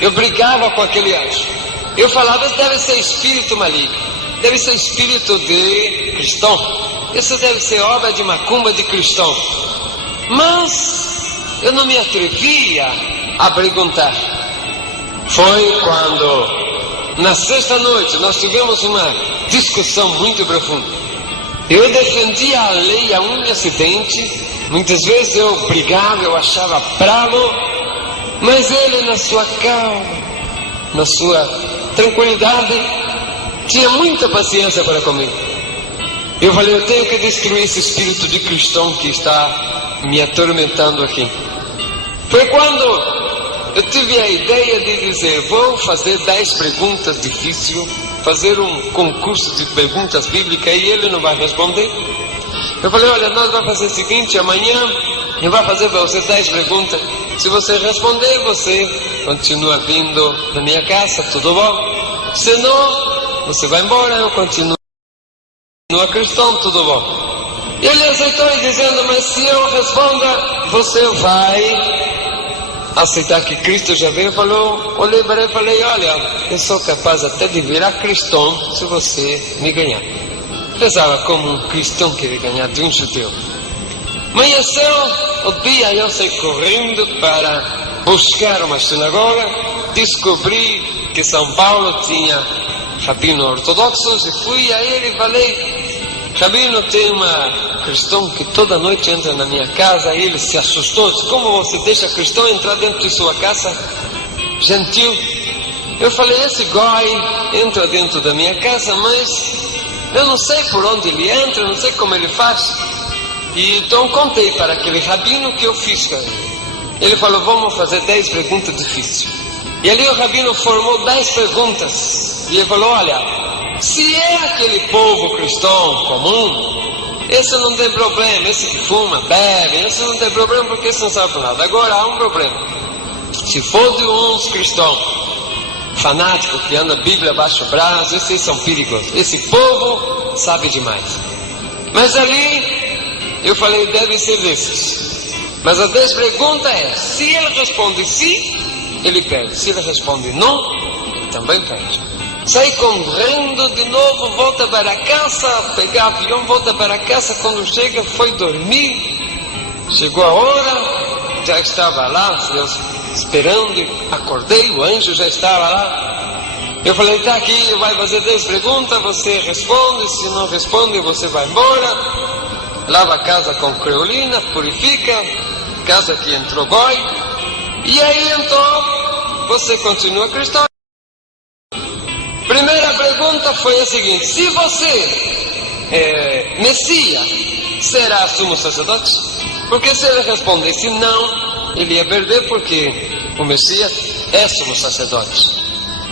eu brigava com aquele anjo. Eu falava, deve ser espírito maligno, deve ser espírito de cristão, isso deve ser obra de macumba de cristão. Mas eu não me atrevia a perguntar. Foi quando, na sexta noite, nós tivemos uma discussão muito profunda. Eu defendia a lei a um acidente. Muitas vezes eu brigava, eu achava bravo, mas ele, na sua calma, na sua tranquilidade, tinha muita paciência para comigo. Eu falei, eu tenho que destruir esse espírito de cristão que está me atormentando aqui. Foi quando eu tive a ideia de dizer, vou fazer 10 perguntas difíceis, fazer um concurso de perguntas bíblicas e ele não vai responder. Eu falei, olha, nós vamos fazer o seguinte, amanhã eu vou fazer para você 10 perguntas. Se você responder, você continua vindo na minha casa, tudo bom? Se não, você vai embora, eu continuo cristão, tudo bom? E ele aceitou e dizendo, mas se eu responda, você vai aceitar que Cristo já veio? Olhei para ele e falei, olha, eu sou capaz até de virar cristão se você me ganhar. Pensava como um cristão queria ganhar de um judeu. Amanheceu o dia, eu saí correndo para buscar uma sinagoga. Descobri que São Paulo tinha rabinos ortodoxos e fui a ele e falei, rabino, tem uma cristão que toda noite entra na minha casa. E ele se assustou, disse, como você deixa cristão entrar dentro de sua casa? Gentil. Eu falei, esse goi entra dentro da minha casa, mas eu não sei por onde ele entra, não sei como ele faz. E então contei para aquele rabino que eu fiz com ele. Ele falou, vamos fazer 10 perguntas difíceis. E ali o rabino formou 10 perguntas. E ele falou, olha, se é aquele povo cristão comum, esse não tem problema, esse que fuma, bebe, esse não tem problema porque esse não sabe por nada. Agora há um problema. Se for de uns cristãos fanático que anda a Bíblia abaixo do braço, esses são perigosos. Esse povo sabe demais. Mas ali eu falei, deve ser desses. Mas a 10 pergunta é, se ele responde sim, ele perde. Se ele responde não, ele também perde. Saí correndo de novo, volta para casa, pegar avião, volta para casa. Quando chega, foi dormir. Chegou a hora, já estava lá, esperando, acordei, o anjo já estava lá. Eu falei, está aqui, vai fazer 10 perguntas, você responde, se não responde, você vai embora. Lava a casa com creolina, purifica, casa que entrou goi. E aí então, você continua cristão. Primeira pergunta foi a seguinte, se você Messias, será sumo sacerdote? Porque se ele respondesse não, ele ia perder, porque o Messias é sumo sacerdote.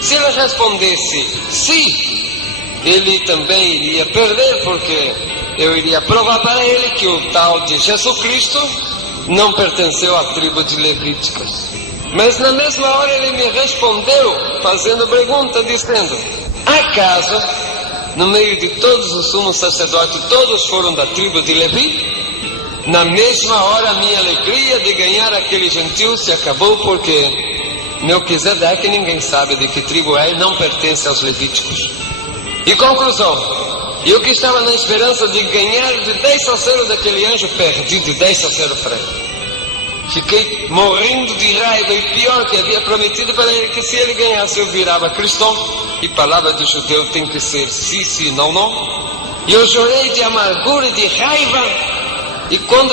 Se ele respondesse sim, ele também iria perder, porque eu iria provar para ele que o tal de Jesus Cristo não pertenceu à tribo de Levíticos. Mas na mesma hora ele me respondeu, fazendo pergunta, dizendo, acaso, no meio de todos os sumos sacerdotes, todos foram da tribo de Levi? Na mesma hora, a minha alegria de ganhar aquele gentil se acabou, porque Melquisedeque ninguém sabe de que tribo é e não pertence aos levíticos. E conclusão, eu que estava na esperança de ganhar de 10 a 0 daquele anjo, perdi de 10 a 0 para ele. Fiquei morrendo de raiva, e pior, que havia prometido para ele que se ele ganhasse eu virava cristão, e palavra de judeu tem que ser sim, sim, não, não. E eu chorei de amargura e de raiva. E quando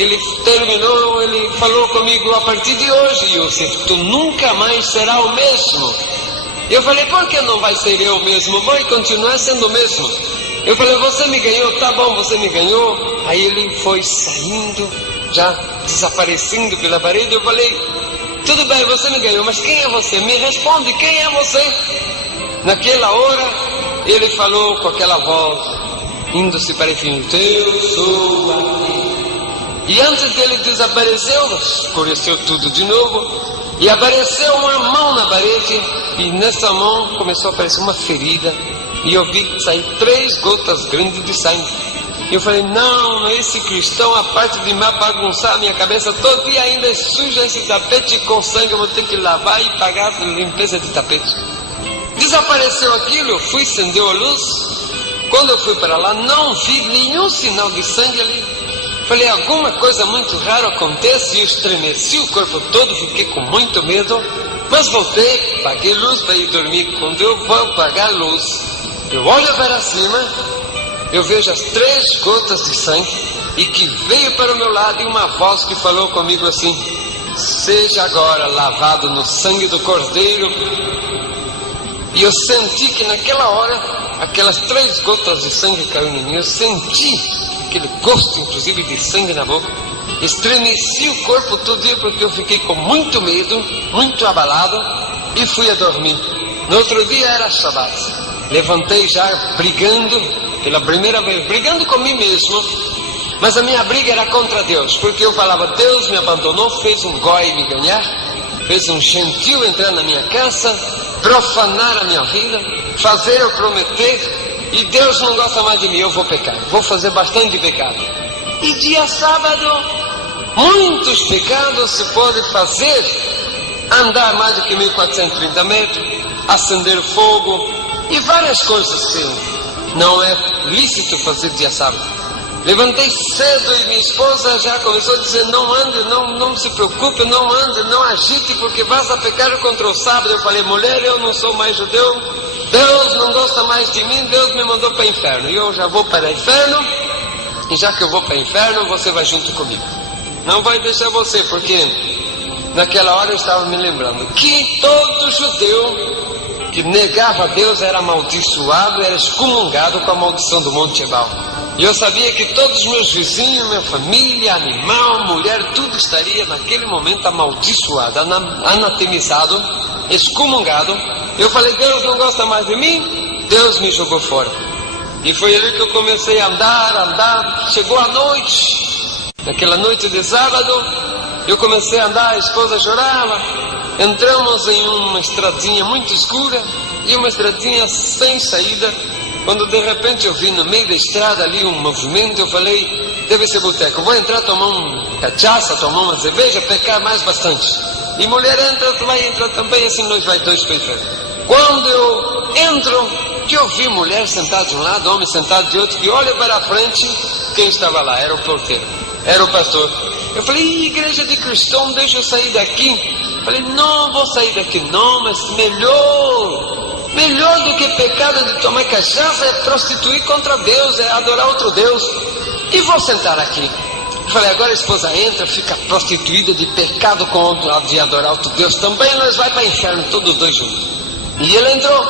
ele terminou, ele falou comigo: a partir de hoje, Yosef, tu nunca mais será o mesmo. Eu falei: por que não vai ser eu mesmo? Vou continuar sendo o mesmo. Eu falei: você me ganhou, tá bom, você me ganhou. Aí ele foi saindo, já desaparecendo pela parede. Eu falei: tudo bem, você me ganhou, mas quem é você? Me responde, quem é você? Naquela hora, ele falou com aquela voz, indo-se para o fim: eu sou aqui. E antes dele desapareceu, escureceu tudo de novo, e apareceu uma mão na parede, e nessa mão começou a aparecer uma ferida, e eu vi sair 3 gotas grandes de sangue. E eu falei: não, esse cristão, a parte de bagunçar a minha cabeça todo dia, ainda suja esse tapete com sangue, eu vou ter que lavar e pagar a limpeza de tapete. Desapareceu aquilo, eu fui, acendeu a luz. Quando eu fui para lá, não vi nenhum sinal de sangue ali. Falei: alguma coisa muito rara acontece, e eu estremeci o corpo todo, fiquei com muito medo, mas voltei, paguei luz para ir dormir. Quando eu vou apagar a luz, eu olho para cima, eu vejo as 3 gotas de sangue, e que veio para o meu lado, e uma voz que falou comigo assim: seja agora lavado no sangue do Cordeiro. E eu senti que naquela hora, aquelas 3 gotas de sangue caíram em mim, eu senti aquele gosto, inclusive, de sangue na boca. Estremeci o corpo todo dia, porque eu fiquei com muito medo, muito abalado, e fui a dormir. No outro dia era Shabbat. Levantei já brigando, pela primeira vez, brigando com mim mesmo, mas a minha briga era contra Deus, porque eu falava: Deus me abandonou, fez um goi me ganhar, fez um gentil entrar na minha casa, profanar a minha vida, fazer eu prometer, e Deus não gosta mais de mim, eu vou pecar, vou fazer bastante pecado. E dia sábado, muitos pecados se podem fazer: andar mais do que 1430 metros, acender fogo e várias coisas que não é lícito fazer dia sábado. Levantei cedo e minha esposa já começou a dizer: não ande, não se preocupe, não ande, não agite, porque vas a pecar contra o sábado. Eu falei: mulher, eu não sou mais judeu, Deus não gosta mais de mim, Deus me mandou para o inferno, e eu já vou para o inferno, e já que eu vou para o inferno, você vai junto comigo. Não vai deixar você, porque naquela hora eu estava me lembrando que todo judeu que negava a Deus era amaldiçoado, era excomungado com a maldição do Monte Ebal. E eu sabia que todos os meus vizinhos, minha família, animal, mulher, tudo estaria naquele momento amaldiçoado, anatemizado, excomungado. Eu falei: Deus não gosta mais de mim, Deus me jogou fora. E foi ali que eu comecei a andar. Chegou a noite, naquela noite de sábado, eu comecei a andar, a esposa chorava. Entramos em uma estradinha muito escura, e uma estradinha sem saída, quando de repente eu vi no meio da estrada ali um movimento. Eu falei: deve ser boteco, vou entrar, tomar cachaça, tomar uma cerveja, pecar mais bastante. E mulher entra, tu vai entrar também, assim nós vai dois para o inferno. Quando eu entro, que eu vi mulher sentada de um lado, homem sentado de outro, que olha para a frente, quem estava lá? Era o porteiro, era o pastor. Eu falei: igreja de cristão, deixa eu sair daqui. Eu falei: não vou sair daqui não, mas melhor do que pecado de tomar cachaça é prostituir contra Deus, é adorar outro Deus, e vou sentar aqui. Eu falei: agora a esposa entra, fica prostituída de pecado com de adorar outro Deus também, nós vai para o inferno todos dois juntos. E ele entrou,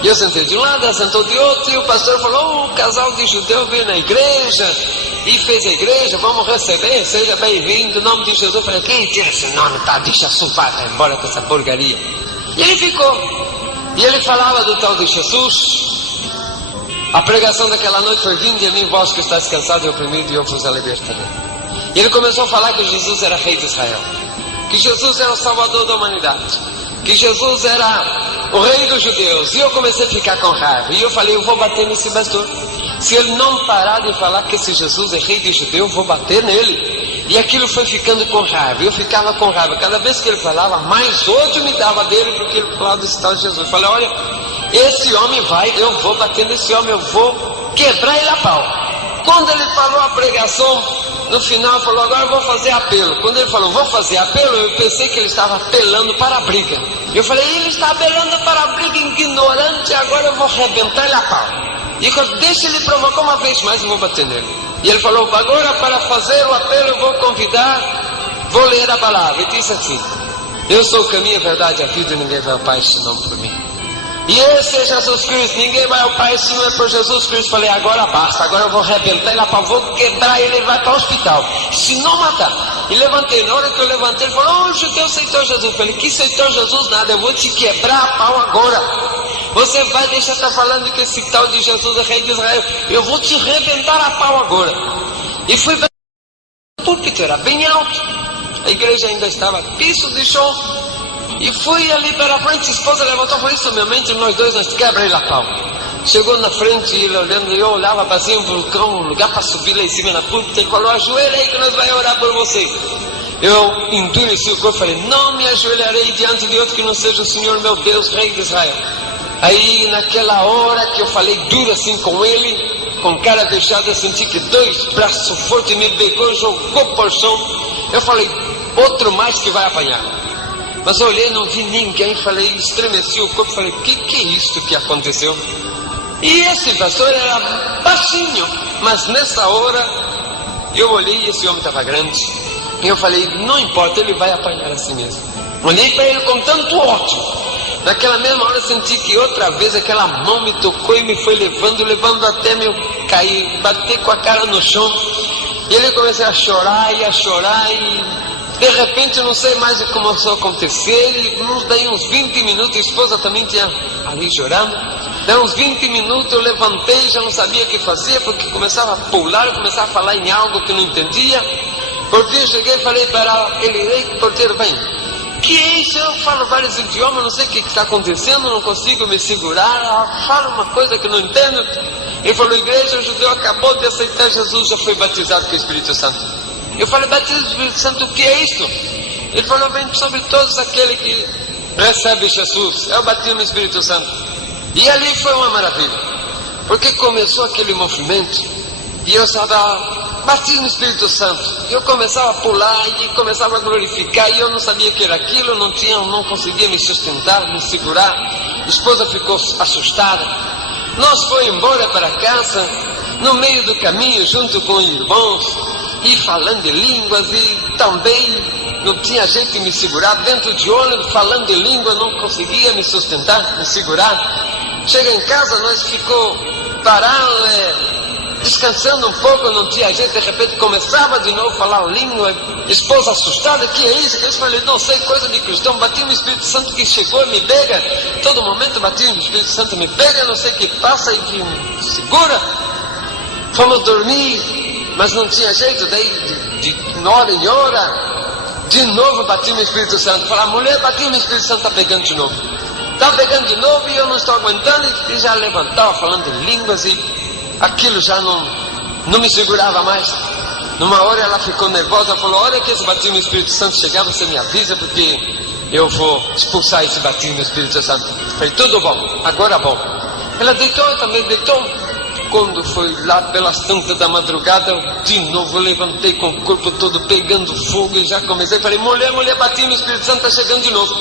e eu sentei de um lado, ela sentou de outro, e o pastor falou: o casal de judeu veio na igreja e fez a igreja, vamos receber, seja bem-vindo, em nome de Jesus. Eu falei: quem tira esse nome, tá, deixa vai embora com essa porcaria. E ele ficou, e ele falava do tal de Jesus. A pregação daquela noite foi: vinde a mim, vós que estáis cansados e oprimidos, e eu vos libertarei. E ele começou a falar que Jesus era rei de Israel, que Jesus era o salvador da humanidade, que Jesus era o rei dos judeus. E eu comecei a ficar com raiva, e eu falei: eu vou bater nesse pastor. Se ele não parar de falar que esse Jesus é rei de judeu, eu vou bater nele. E aquilo foi ficando com raiva, eu ficava com raiva. Cada vez que ele falava, mais ódio me dava dele, porque ele falava desse tal de Jesus. Eu falei: olha, esse homem vai, eu vou bater nesse homem, eu vou quebrar ele a pau. Quando ele falou a pregação, no final ele falou: agora eu vou fazer apelo. Quando ele falou: vou fazer apelo, eu pensei que ele estava apelando para a briga. Eu falei: ele está apelando para a briga, ignorante, agora eu vou arrebentar ele a pau. E deixa ele provocar uma vez mais, eu vou bater nele. E ele falou: agora, para fazer o apelo, eu vou ler a palavra. E disse assim: eu sou o caminho, a verdade e a vida, e ninguém vai ao Pai senão por mim. E esse é Jesus Cristo, ninguém vai ao Pai se não é por Jesus Cristo. Falei: agora basta, agora eu vou arrebentar ele, vou quebrar ele e levar para o hospital, se não matar. E levantei, na hora que eu levantei, ele falou: o judeu aceitou Jesus. Falei: que aceitou Jesus nada, eu vou te quebrar a pau agora. Você vai deixar de estar falando que esse tal de Jesus é rei de Israel, eu vou te arrebentar a pau agora. E fui para o púlpito, era bem alto, a igreja ainda estava piso de chão. E fui ali para a frente, a esposa levantou e falou: isso, minha mente, nós quebra ele a pau. Chegou na frente, ele olhando, eu olhava para cima, um lugar para subir lá em cima na púlpita. Ele falou: ajoelha aí que nós vamos orar por você. Eu endureci o corpo e falei: não me ajoelharei diante de outro que não seja o Senhor meu Deus, Rei de Israel. Aí naquela hora que eu falei duro assim com ele, com cara fechada, eu senti que 2 braços fortes me pegou, jogou por chão. Eu falei: outro mais que vai apanhar. Mas eu olhei, não vi ninguém, falei, estremeci o corpo, falei: que é isto que aconteceu? E esse pastor era baixinho, mas nessa hora eu olhei e esse homem estava grande. E eu falei: não importa, ele vai apanhar assim mesmo. Olhei para ele com tanto ódio. Naquela mesma hora eu senti que outra vez aquela mão me tocou e me foi levando até me cair, bater com a cara no chão. E ele começou a chorar e de repente eu não sei mais o que começou a acontecer. E daí uns 20 minutos, a esposa também tinha ali chorando. Daí uns 20 minutos eu levantei, já não sabia o que fazer, porque começava a pular, eu começava a falar em algo que não entendia. Por fim eu cheguei e falei para ele: ei, porteiro, vem. Que é isso? Eu falo vários idiomas, não sei o que está acontecendo, não consigo me segurar, falo uma coisa que não entendo. Ele falou: igreja, o judeu acabou de aceitar Jesus, já foi batizado com o Espírito Santo. Eu falei: batismo do Espírito Santo, o que é isto? Ele falou: vem sobre todos aqueles que recebem Jesus, é o batismo do Espírito Santo. E ali foi uma maravilha, porque começou aquele movimento, e eu estava batismo no Espírito Santo. Eu começava a pular e começava a glorificar, e eu não sabia o que era aquilo, não conseguia me sustentar, me segurar. A esposa ficou assustada. Nós fomos embora para casa, no meio do caminho, junto com os irmãos, e falando de línguas, e também não tinha jeito de me segurar. Dentro de ônibus, falando de língua, não conseguia me sustentar, me segurar. Chega em casa, nós ficou parando, descansando um pouco, não tinha jeito. De repente começava de novo a falar língua. Esposa assustada: que é isso? Eu falei: não sei, coisa de cristão. Batismo no Espírito Santo que chegou e me pega. Todo momento batismo no Espírito Santo me pega, não sei o que passa e que me segura. Fomos dormir, mas não tinha jeito. Daí de hora em hora, de novo batismo no Espírito Santo. Falar: mulher, batismo no Espírito Santo está pegando de novo. Está pegando de novo e eu não estou aguentando. E já levantava falando de línguas e aquilo já não me segurava mais. Numa hora ela ficou nervosa, falou: olha que esse batismo no Espírito Santo chegar, você me avisa, porque eu vou expulsar esse batismo no Espírito Santo. Falei: tudo bom, agora bom. Ela deitou, eu também deitou. Quando foi lá pelas tantas da madrugada, de novo eu levantei com o corpo todo pegando fogo e já comecei. Falei: mulher, batismo no Espírito Santo está chegando de novo.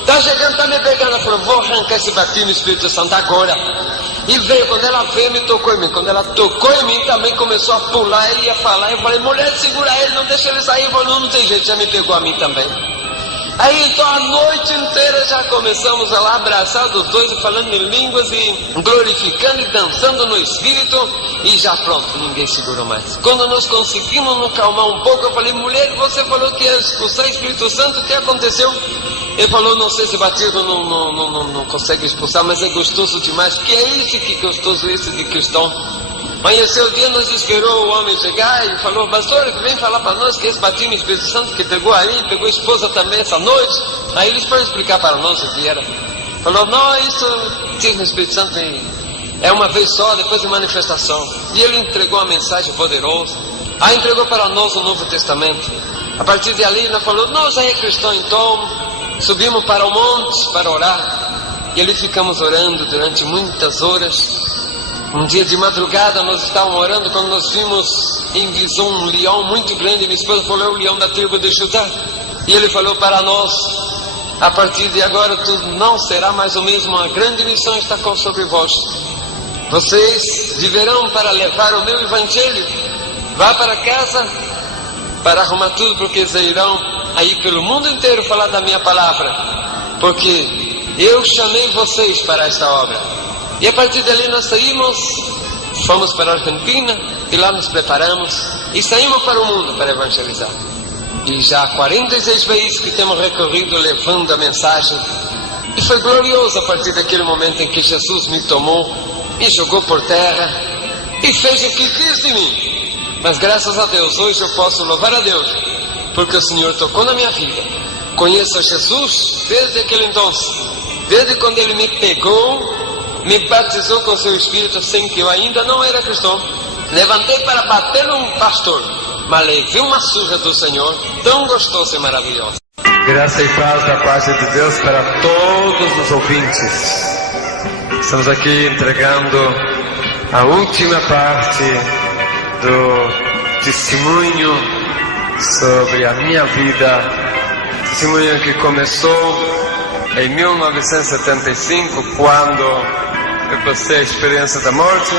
Está chegando, está me pegando. Ela falou: vou arrancar esse batismo no Espírito Santo agora. E veio, quando ela veio, me tocou em mim. Quando ela tocou em mim, também começou a pular e a falar. Eu falei: mulher, segura ele, não deixa ele sair. Eu falei: não tem jeito, já me pegou a mim também. Aí então a noite inteira já começamos a lá abraçar os dois e falando em línguas e glorificando e dançando no Espírito. E já pronto, ninguém segurou mais. Quando nós conseguimos nos calmar um pouco, eu falei: mulher, você falou que ia expulsar o Espírito Santo, o que aconteceu? Ele falou: não sei se batismo não consegue expulsar, mas é gostoso demais. Que é isso, que gostoso esse de cristão. Amanheceu o dia, nós esperou o homem chegar e falou: pastor, vem falar para nós que esse batismo no Espírito Santo que pegou aí, pegou a esposa também essa noite. Aí eles foram explicar para nós o que era. Falou: não, isso batismo no Espírito Santo é uma vez só, depois de manifestação. E ele entregou uma mensagem poderosa. Aí entregou para nós o Novo Testamento. A partir de ali, nós falou: nós já é cristão, então subimos para o monte para orar. E ali ficamos orando durante muitas horas. Um dia de madrugada nós estávamos orando, quando nós vimos em visão um leão muito grande. Minha esposa falou: é o leão da tribo de Judá. E ele falou para nós: a partir de agora tu não será mais o mesmo, uma grande missão está sobre vós. Vocês viverão para levar o meu evangelho vá para casa para arrumar tudo, porque eles irão aí pelo mundo inteiro falar da minha palavra, porque eu chamei vocês para esta obra. E a partir dali nós saímos, fomos para a Argentina e lá nos preparamos e saímos para o mundo para evangelizar. E já há 46 vezes que temos recorrido levando a mensagem. E foi glorioso a partir daquele momento em que Jesus me tomou, me jogou por terra e fez o que quis de mim. Mas graças a Deus, hoje eu posso louvar a Deus, porque o Senhor tocou na minha vida. Conheço a Jesus desde aquele então, desde quando Ele me pegou, me batizou com seu Espírito, sem que eu ainda não era cristão. Levantei para bater num pastor, mas levei uma surra do Senhor, tão gostosa e maravilhosa. Graça e paz da parte de Deus para todos os ouvintes. Estamos aqui entregando a última parte do testemunho sobre a minha vida. Testemunho que começou em 1975, quando eu passei a experiência da morte.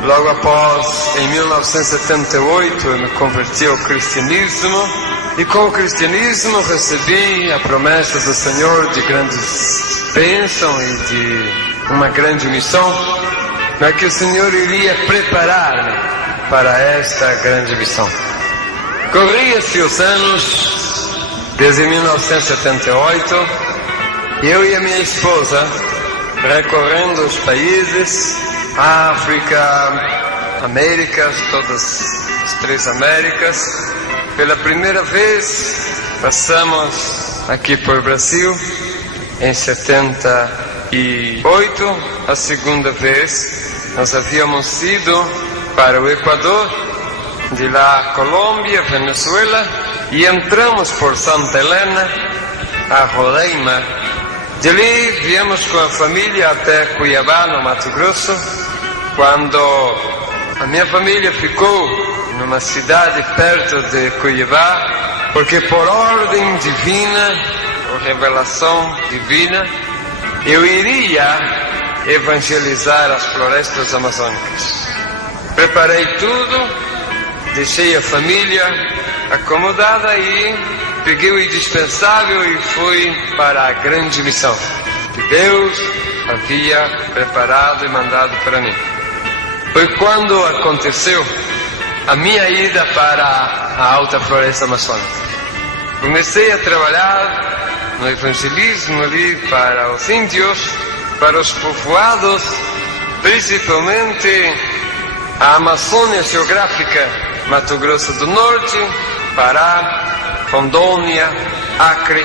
Logo após, em 1978, eu me converti ao cristianismo. E com o cristianismo recebi a promessa do Senhor de grandes bênçãos e de uma grande missão, mas que o Senhor iria preparar-me para esta grande missão. Corria-se os anos, desde 1978, eu e a minha esposa recorrendo os países, África, Américas, todas as 3 Américas. Pela primeira vez passamos aqui por Brasil em 78. A segunda vez nós havíamos ido para o Equador, de lá Colômbia, Venezuela, e entramos por Santa Helena, a Roraima. De ali viemos com a família até Cuiabá, no Mato Grosso. Quando a minha família ficou numa cidade perto de Cuiabá, porque por ordem divina, por revelação divina, eu iria evangelizar as florestas amazônicas. Preparei tudo, deixei a família acomodada e peguei o indispensável e fui para a grande missão que Deus havia preparado e mandado para mim. Foi quando aconteceu a minha ida para a Alta Floresta Amazônica. Comecei a trabalhar no evangelismo ali para os índios, para os povoados, principalmente a Amazônia geográfica, Mato Grosso do Norte, Pará, Rondônia, Acre.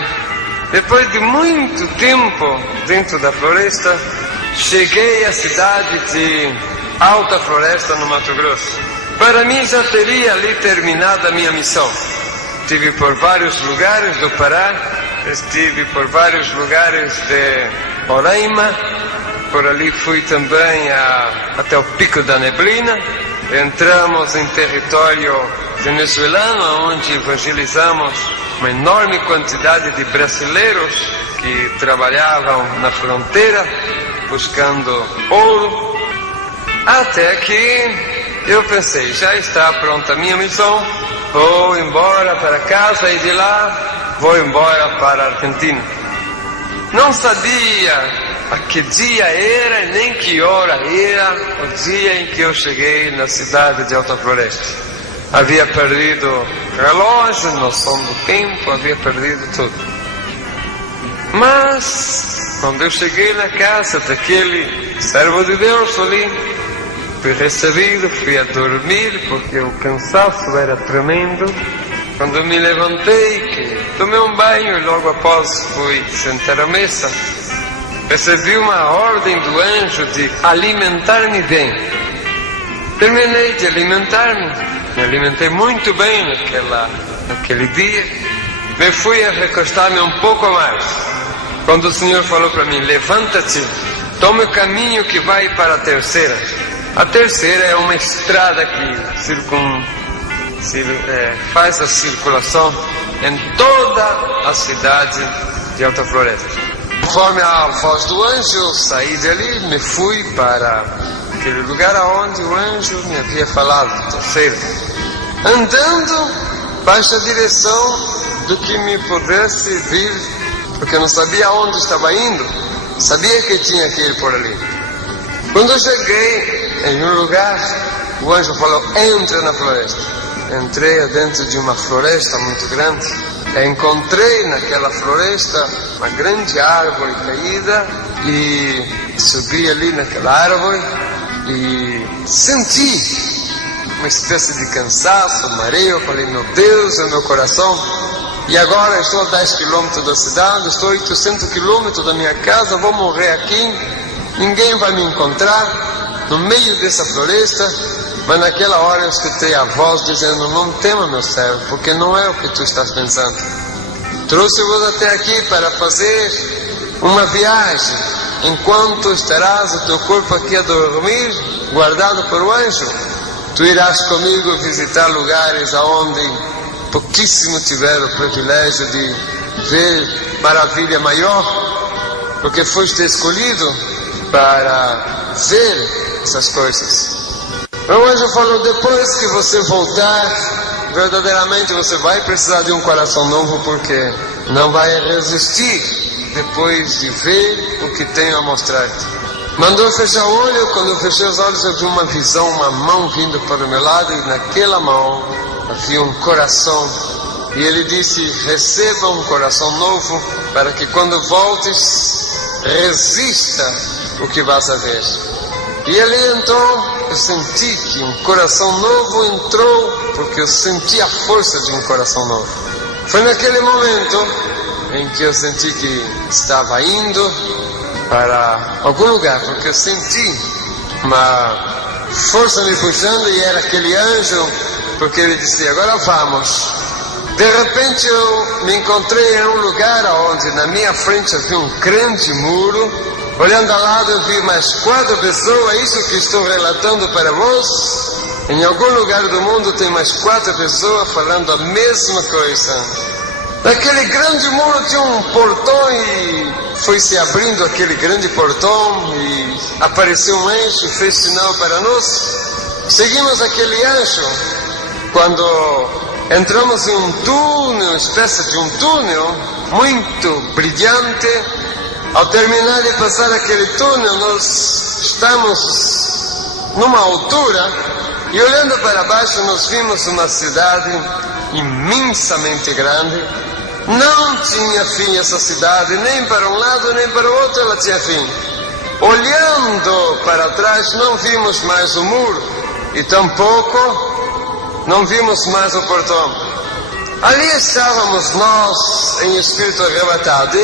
Depois de muito tempo dentro da floresta, cheguei à cidade de Alta Floresta, no Mato Grosso. Para mim já teria ali terminado a minha missão. Estive por vários lugares do Pará, estive por vários lugares de Roraima, por ali fui também até o Pico da Neblina. Entramos em território venezuelano, onde evangelizamos uma enorme quantidade de brasileiros que trabalhavam na fronteira buscando ouro. Até que eu pensei, já está pronta a minha missão, vou embora para casa e de lá vou embora para a Argentina. Não sabia a que dia era e nem que hora era o dia em que eu cheguei na cidade de Alta Floresta. Havia perdido o relógio, noção do tempo, havia perdido tudo. Mas, quando eu cheguei na casa daquele servo de Deus ali, fui recebido, fui a dormir, porque o cansaço era tremendo. Quando me levantei, que tomei um banho e logo após fui sentar à mesa, recebi uma ordem do anjo de alimentar-me bem. Terminei de alimentar-me, me alimentei muito bem naquele dia. Me fui a recostar-me um pouco mais, quando o Senhor falou para mim, levanta-te, tome o caminho que vai para a terceira. A terceira é uma estrada que faz a circulação em toda a cidade de Alta Floresta. Conforme a voz do anjo, saí dali, me fui para aquele lugar aonde o anjo me havia falado, terceiro, andando baixa a direção do que me pudesse vir, porque eu não sabia aonde estava indo, sabia que tinha que ir por ali. Quando eu cheguei em um lugar, o anjo falou: entra na floresta. Entrei dentro de uma floresta muito grande. Encontrei naquela floresta uma grande árvore caída e subi ali naquela árvore e senti uma espécie de cansaço, mareo. Eu falei: meu Deus, é meu coração. E agora estou a 10 quilômetros da cidade, estou a 800 quilômetros da minha casa, vou morrer aqui, ninguém vai me encontrar no meio dessa floresta. Mas naquela hora eu escutei a voz dizendo: não tema, meu servo, porque não é o que tu estás pensando. Trouxe-vos até aqui para fazer uma viagem, enquanto estarás o teu corpo aqui a dormir, guardado por o anjo. Tu irás comigo visitar lugares aonde pouquíssimo tiveram o privilégio de ver maravilha maior, porque foste escolhido para ver essas coisas. O anjo falou: depois que você voltar, verdadeiramente você vai precisar de um coração novo, porque não vai resistir depois de ver o que tenho a mostrar-te. Mandou fechar o olho. Quando eu fechei os olhos, eu vi uma visão, uma mão vindo para o meu lado, e naquela mão havia um coração. E ele disse: receba um coração novo, para que quando voltes, resista o que vas a ver. E ali então eu senti que um coração novo entrou, porque eu senti a força de um coração novo. Foi naquele momento em que eu senti que estava indo para algum lugar, porque eu senti uma força me puxando, e era aquele anjo, porque ele disse: agora vamos. De repente eu me encontrei em um lugar onde na minha frente havia um grande muro. Olhando ao lado eu vi mais 4 pessoas, é isso que estou relatando para vós. Em algum lugar do mundo tem mais 4 pessoas falando a mesma coisa. Naquele grande muro tinha um portão, e foi se abrindo aquele grande portão e apareceu um anjo e fez sinal para nós. Seguimos aquele anjo. Quando entramos em um túnel, uma espécie de um túnel muito brilhante. Ao terminar de passar aquele túnel, nós estamos numa altura, e olhando para baixo nós vimos uma cidade imensamente grande. Não tinha fim essa cidade, nem para um lado nem para o outro ela tinha fim. Olhando para trás não vimos mais o muro, e tampouco não vimos mais o portão. Ali estávamos nós em espírito arrebatado.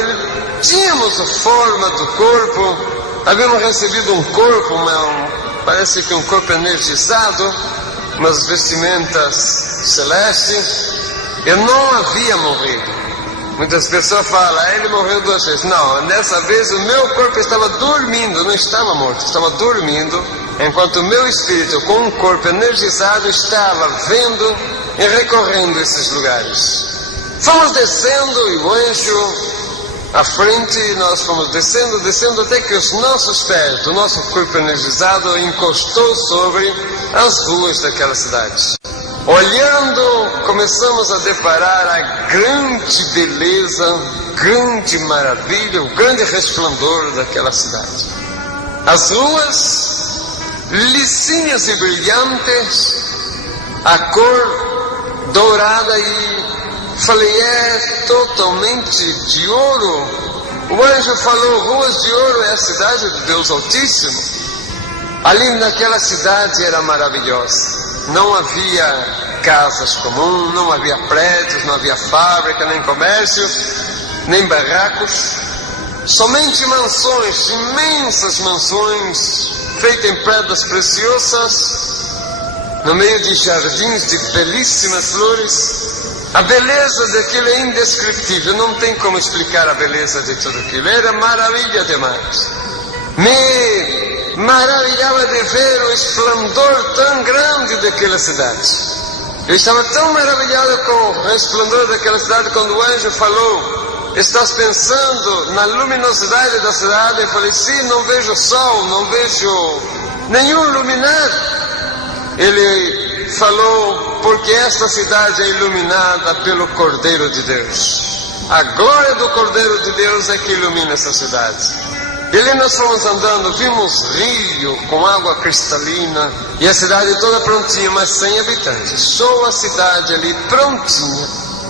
Tínhamos a forma do corpo, havíamos recebido um corpo, parece que um corpo energizado, umas vestimentas celestes. Eu não havia morrido. Muitas pessoas falam: ele morreu 2 vezes. Não, dessa vez o meu corpo estava dormindo, não estava morto, estava dormindo, enquanto o meu espírito, com um corpo energizado, estava vendo e recorrendo esses lugares. Fomos descendo, e o anjo à frente, nós fomos descendo até que os nossos pés, o nosso corpo energizado, encostou sobre as ruas daquela cidade. Olhando, começamos a deparar a grande beleza, grande maravilha, o grande resplandor daquela cidade. As ruas lisinhas e brilhantes, a cor dourada, e falei: é totalmente de ouro. O anjo falou: ruas de ouro é a cidade de Deus Altíssimo. Ali naquela cidade era maravilhosa. Não havia casas comuns, não havia prédios, não havia fábrica, nem comércio, nem barracos. Somente mansões, imensas mansões, feitas em pedras preciosas, no meio de jardins de belíssimas flores. A beleza daquilo é indescritível, não tem como explicar a beleza de tudo aquilo. Era maravilha demais. Me maravilhava de ver o esplendor tão grande daquela cidade. Eu estava tão maravilhado com o resplandor daquela cidade, quando o anjo falou: estás pensando na luminosidade da cidade? Eu falei: sim, não vejo sol, não vejo nenhum iluminado. Ele falou, porque esta cidade é iluminada pelo Cordeiro de Deus. A glória do Cordeiro de Deus é que ilumina essa cidade. E ali nós fomos andando, vimos rio com água cristalina e a cidade toda prontinha, mas sem habitantes. Só a cidade ali prontinha.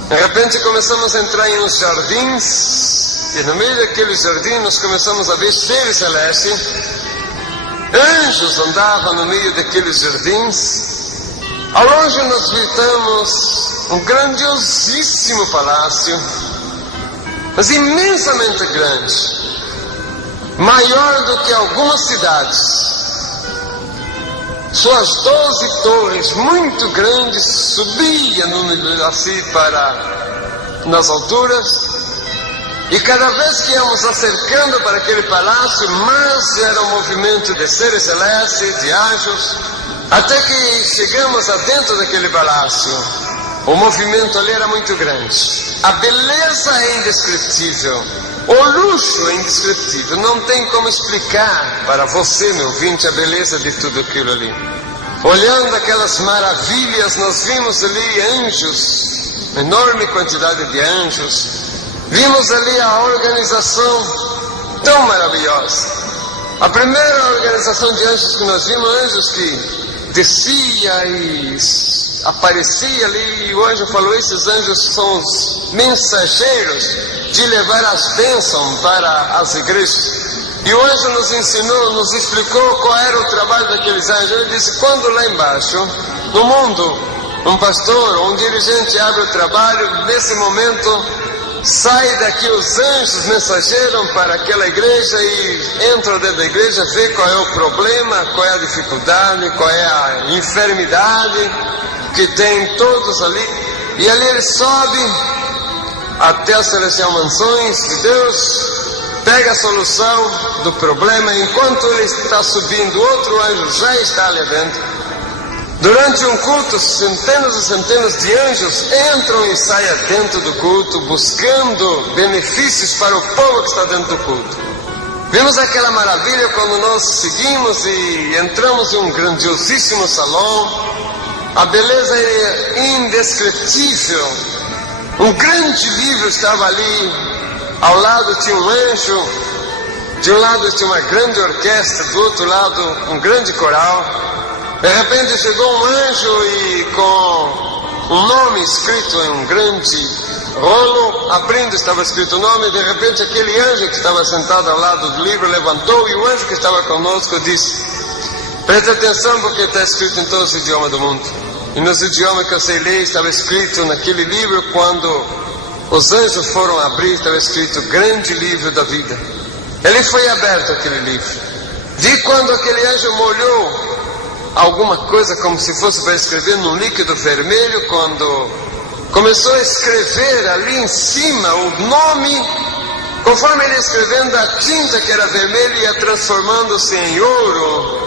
De repente começamos a entrar em uns jardins e no meio daqueles jardins nós começamos a ver seres celestes. Anjos andavam no meio daqueles jardins. Ao longe nós visitamos um grandiosíssimo palácio, mas imensamente grande, maior do que algumas cidades. Suas 12 torres muito grandes subiam assim nas alturas, e cada vez que íamos acercando para aquele palácio, mais era um movimento de seres celestes, de anjos, até que chegamos adentro daquele palácio. O movimento ali era muito grande. A beleza é indescritível. O luxo é indescritível. Não tem como explicar para você, meu ouvinte, a beleza de tudo aquilo ali. Olhando aquelas maravilhas, nós vimos ali anjos, uma enorme quantidade de anjos. Vimos ali a organização tão maravilhosa. A primeira organização de anjos que nós vimos, anjos que descia e aparecia ali, e o anjo falou, esses anjos são os mensageiros de levar as bênçãos para as igrejas. E o anjo nos ensinou, nos explicou qual era o trabalho daqueles anjos. Ele disse, quando lá embaixo, no mundo, um pastor ou um dirigente abre o trabalho, nesse momento sai daqui os anjos mensageiros para aquela igreja e entram dentro da igreja, vê qual é o problema, qual é a dificuldade, qual é a enfermidade que tem todos ali, e ali ele sobe até as celestiais mansões de Deus, pega a solução do problema. Enquanto ele está subindo, outro anjo já está ali dentro. Durante um culto, centenas e centenas de anjos entram e saem dentro do culto, buscando benefícios para o povo que está dentro do culto. Vimos aquela maravilha quando nós seguimos e entramos em um grandiosíssimo salão. A beleza é indescritível. Um grande livro estava ali, ao lado tinha um anjo, de um lado tinha uma grande orquestra, do outro lado um grande coral. De repente chegou um anjo e com um nome escrito em um grande rolo, abrindo estava escrito o nome. De repente aquele anjo que estava sentado ao lado do livro levantou, e o anjo que estava conosco disse, preste atenção porque está escrito em todos os idiomas do mundo. E nos idiomas que eu sei ler estava escrito naquele livro, quando os anjos foram abrir, estava escrito grande livro da vida. Ele foi aberto aquele livro. Vi quando aquele anjo molhou alguma coisa como se fosse para escrever num líquido vermelho, quando começou a escrever ali em cima o nome, conforme ele ia escrevendo, a tinta que era vermelha ia transformando-se em ouro,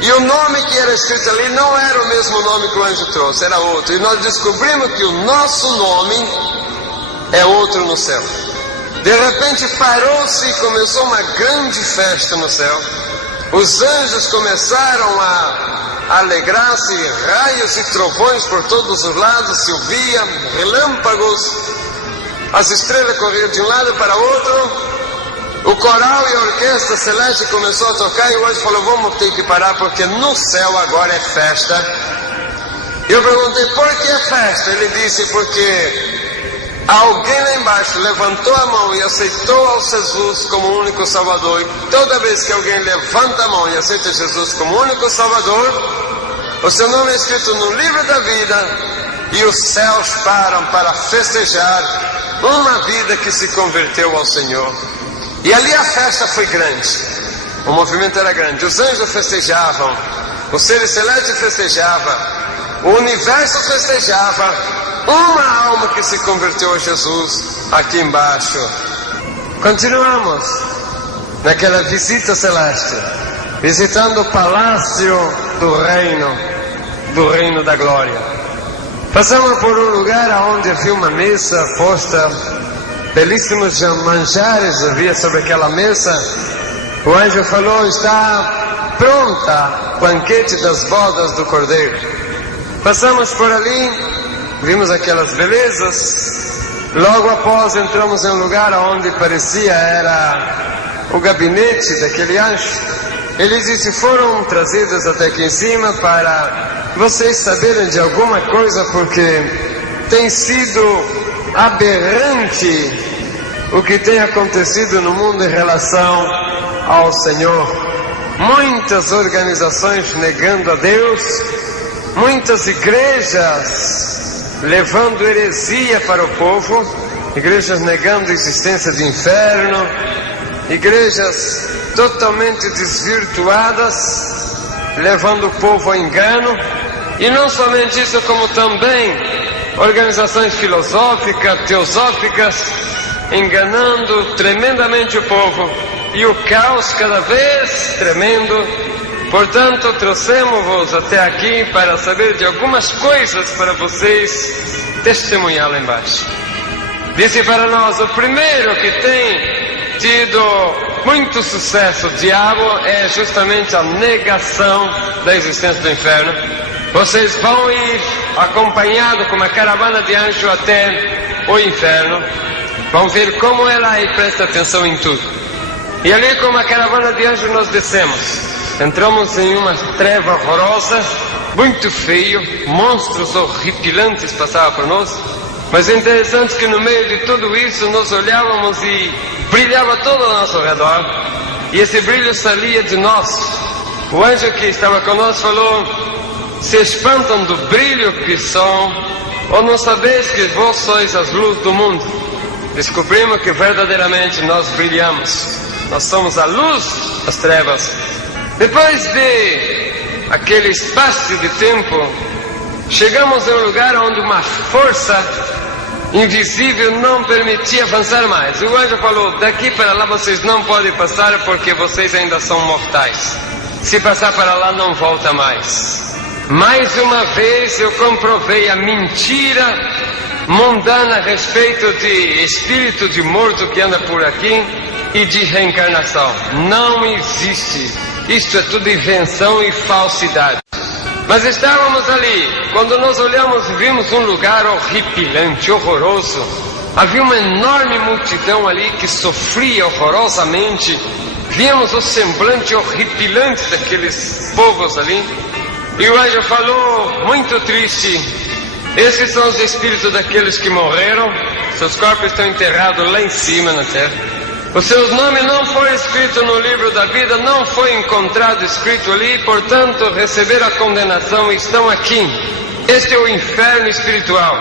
e o nome que era escrito ali não era o mesmo nome que o anjo trouxe, era outro. E nós descobrimos que o nosso nome é outro no céu. De repente parou-se e começou uma grande festa no céu. Os anjos começaram a alegrar-se, raios e trovões por todos os lados se ouvia, relâmpagos, as estrelas corriam de um lado para outro. O coral e a orquestra celeste começou a tocar, e o anjo falou, vamos ter que parar porque no céu agora é festa. Eu perguntei, por que é festa? Ele disse, porque alguém lá embaixo levantou a mão e aceitou ao Jesus como o único Salvador. E toda vez que alguém levanta a mão e aceita Jesus como o único Salvador, o seu nome é escrito no livro da vida, e os céus param para festejar uma vida que se converteu ao Senhor. E ali a festa foi grande, o movimento era grande, os anjos festejavam, os seres celestes festejavam, o universo festejava, uma alma que se converteu a Jesus aqui embaixo. Continuamos naquela visita celeste, visitando o palácio do reino da glória. Passamos por um lugar onde havia uma mesa posta, belíssimos manjares havia sobre aquela mesa. O anjo falou, está pronta, banquete das bodas do Cordeiro. Passamos por ali, vimos aquelas belezas. Logo após entramos em um lugar onde parecia era o gabinete daquele anjo. Ele disse: foram trazidos até aqui em cima para vocês saberem de alguma coisa, porque tem sido aberrante o que tem acontecido no mundo em relação ao Senhor. Muitas organizações negando a Deus, muitas igrejas levando heresia para o povo, igrejas negando a existência de inferno, igrejas totalmente desvirtuadas, levando o povo ao engano. E não somente isso, como também organizações filosóficas, teosóficas, enganando tremendamente o povo, e o caos cada vez tremendo. Portanto, trouxemos-vos até aqui para saber de algumas coisas para vocês testemunhar lá embaixo. Disse para nós: o primeiro que tem tido muito sucesso, o diabo, é justamente a negação da existência do inferno. Vocês vão ir acompanhado com uma caravana de anjo até o inferno, vão ver como é lá e presta atenção em tudo. E ali, com uma caravana de anjo, nós descemos. Entramos em uma treva horrorosa, muito feio, monstros horripilantes passavam por nós. Mas é interessante que no meio de tudo isso nós olhávamos e brilhava todo ao nosso redor, e esse brilho saía de nós. O anjo que estava conosco falou: se espantam do brilho que são, ou não sabeis que vós sois as luzes do mundo? Descobrimos que verdadeiramente nós brilhamos, nós somos a luz das trevas. Depois de aquele espaço de tempo, chegamos a um lugar onde uma força invisível não permitia avançar mais. O anjo falou: daqui para lá vocês não podem passar, porque vocês ainda são mortais. Se passar para lá, não volta mais. Mais uma vez eu comprovei a mentira mundana a respeito de espírito de morto que anda por aqui e de reencarnação. Não existe. Isto é tudo invenção e falsidade. Mas estávamos ali, quando nós olhamos e vimos um lugar horripilante, horroroso. Havia uma enorme multidão ali que sofria horrorosamente. Víamos o semblante horripilante daqueles povos ali. E o anjo falou, muito triste: esses são os espíritos daqueles que morreram, seus corpos estão enterrados lá em cima na terra. Os seus nomes não foram escritos no livro da vida, não foi encontrado escrito ali, portanto receberam a condenação e estão aqui. Este é o inferno espiritual.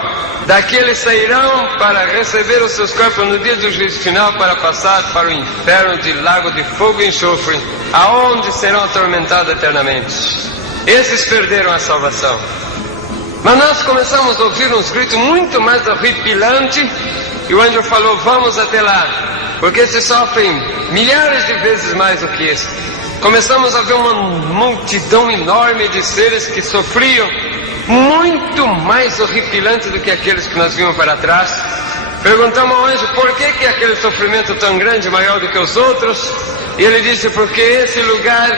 Daqui eles sairão para receber os seus corpos no dia do juízo final, para passar para o inferno de lago de fogo e enxofre, aonde serão atormentados eternamente. Esses perderam a salvação. Mas nós começamos a ouvir uns gritos muito mais horripilantes, e o anjo falou: vamos até lá, porque esses sofrem milhares de vezes mais do que esse. Começamos a ver uma multidão enorme de seres que sofriam muito mais horripilante do que aqueles que nós vimos para trás. Perguntamos ao anjo por que aquele sofrimento tão grande, maior do que os outros, e ele disse: porque esse lugar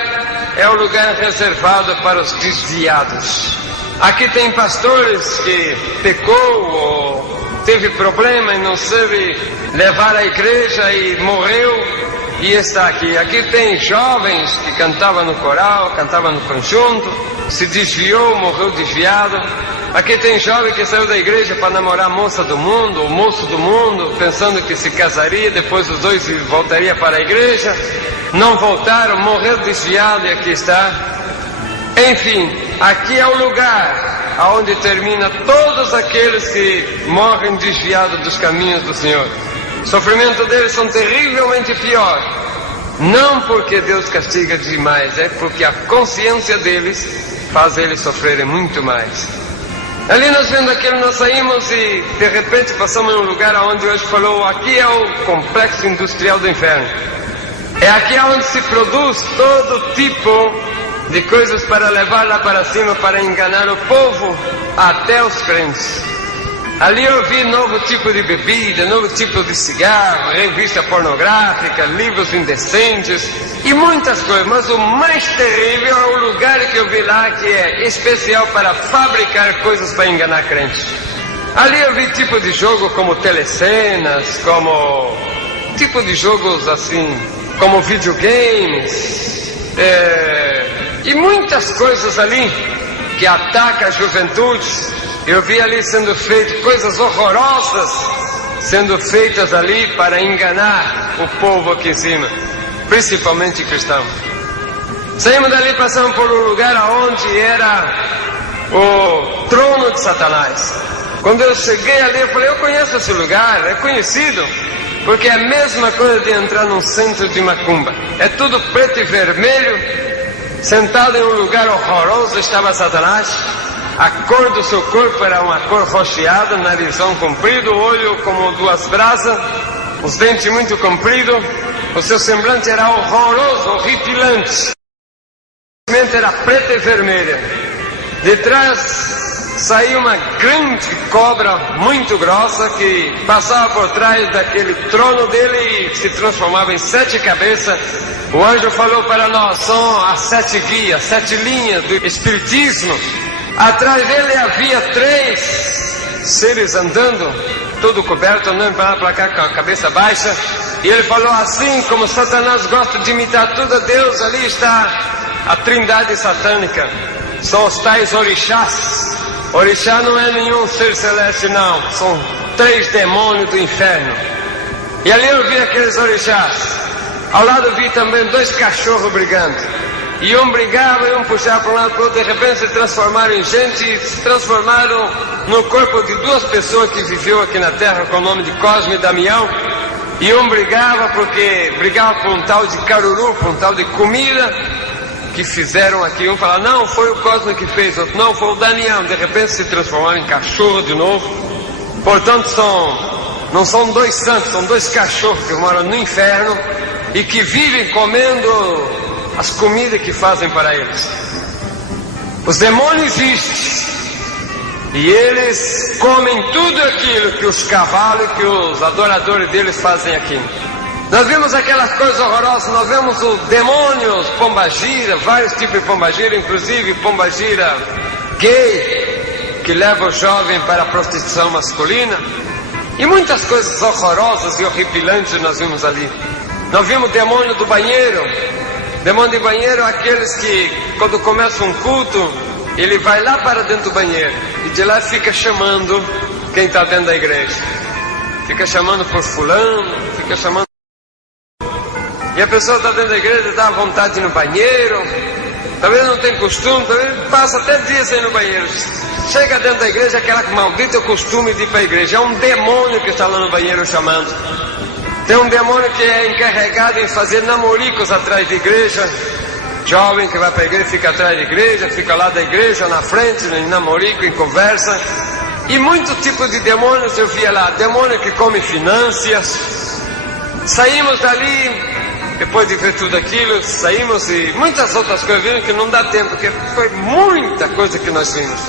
é o lugar reservado para os desviados. Aqui tem pastores que pecou ou teve problema e não soube levar a igreja e morreu e está aqui. Aqui tem jovens que cantavam no coral, cantavam no conjunto, se desviou, morreu desviado. Aqui tem jovem que saiu da igreja para namorar a moça do mundo, o moço do mundo, pensando que se casaria, depois os dois voltariam para a igreja. Não voltaram, morreu desviado e aqui está. Enfim, aqui é o lugar aonde termina todos aqueles que morrem desviados dos caminhos do Senhor. O sofrimento deles são terrivelmente pior. Não porque Deus castiga demais, é porque a consciência deles faz eles sofrerem muito mais. Ali nós vendo aquilo, nós saímos e de repente passamos em um lugar onde hoje falou: aqui é o complexo industrial do inferno. É aqui onde se produz todo tipo de coisas para levar lá para cima, para enganar o povo, até os crentes. Ali eu vi novo tipo de bebida, novo tipo de cigarro, revista pornográfica, livros indecentes e muitas coisas. Mas o mais terrível é o lugar que eu vi lá, que é especial para fabricar coisas para enganar crentes. Ali eu vi tipo de jogo como telecenas, como tipo de jogos assim, como videogames, e muitas coisas ali que atacam a juventude. Eu vi ali sendo feitas coisas horrorosas, sendo feitas ali para enganar o povo aqui em cima, principalmente cristão. Saímos dali, passamos por um lugar onde era o trono de Satanás. Quando eu cheguei ali, eu falei, eu conheço esse lugar, é conhecido, porque é a mesma coisa de entrar num centro de macumba. É tudo preto e vermelho, sentado em um lugar horroroso estava Satanás. A cor do seu corpo era uma cor rocheada, narizão comprido, olho como duas brasas, os dentes muito compridos, o seu semblante era horroroso, horripilante. A mente era preta e vermelha. De trás saía uma grande cobra muito grossa que passava por trás daquele trono dele e se transformava em 7 cabeças. O anjo falou para nós, são as 7 guias, 7 linhas do Espiritismo. Atrás dele havia 3 seres andando, todo coberto, andando para lá para cá com a cabeça baixa. E ele falou assim, como Satanás gosta de imitar tudo a Deus, ali está a trindade satânica. São os tais orixás. Orixá não é nenhum ser celeste não, são 3 demônios do inferno. E ali eu vi aqueles orixás. Ao lado vi também 2 cachorros brigando. E um brigava e um puxava para um lado para o outro. De repente se transformaram em gente e se transformaram no corpo de 2 pessoas que viveu aqui na terra com o nome de Cosme e Damião. E um brigava porque brigava por um tal de caruru, por um tal de comida que fizeram aqui. Um falava, não, foi o Cosme que fez, outro, não, foi o Damião. De repente se transformaram em cachorro de novo. Portanto não são 2 santos, são 2 cachorros que moram no inferno e que vivem comendo as comidas que fazem para eles. Os demônios existem e eles comem tudo aquilo que os cavalos, que os adoradores deles fazem aqui. Nós vimos aquelas coisas horrorosas, nós vemos os demônios, pombagira, vários tipos de pombagira, inclusive pombagira gay, que leva o jovem para a prostituição masculina, e muitas coisas horrorosas e horripilantes nós vimos ali. Nós vimos o demônio do banheiro. Demônio de banheiro é aqueles que, quando começa um culto, ele vai lá para dentro do banheiro e de lá fica chamando quem está dentro da igreja. Fica chamando por fulano, fica chamando. E a pessoa está dentro da igreja, dá vontade de ir no banheiro, talvez não tem costume, talvez passa até dias sem ir no banheiro. Chega dentro da igreja, aquela maldita costume de ir para a igreja. É um demônio que está lá no banheiro chamando. Tem um demônio que é encarregado em fazer namoricos atrás da igreja. Jovem que vai para a igreja, fica atrás da igreja, fica lá da igreja, na frente, em namorico, em conversa. E muito tipo de demônios eu via lá. Demônio que come finanças. Saímos dali, depois de ver tudo aquilo, saímos e muitas outras coisas viram que não dá tempo, porque foi muita coisa que nós vimos.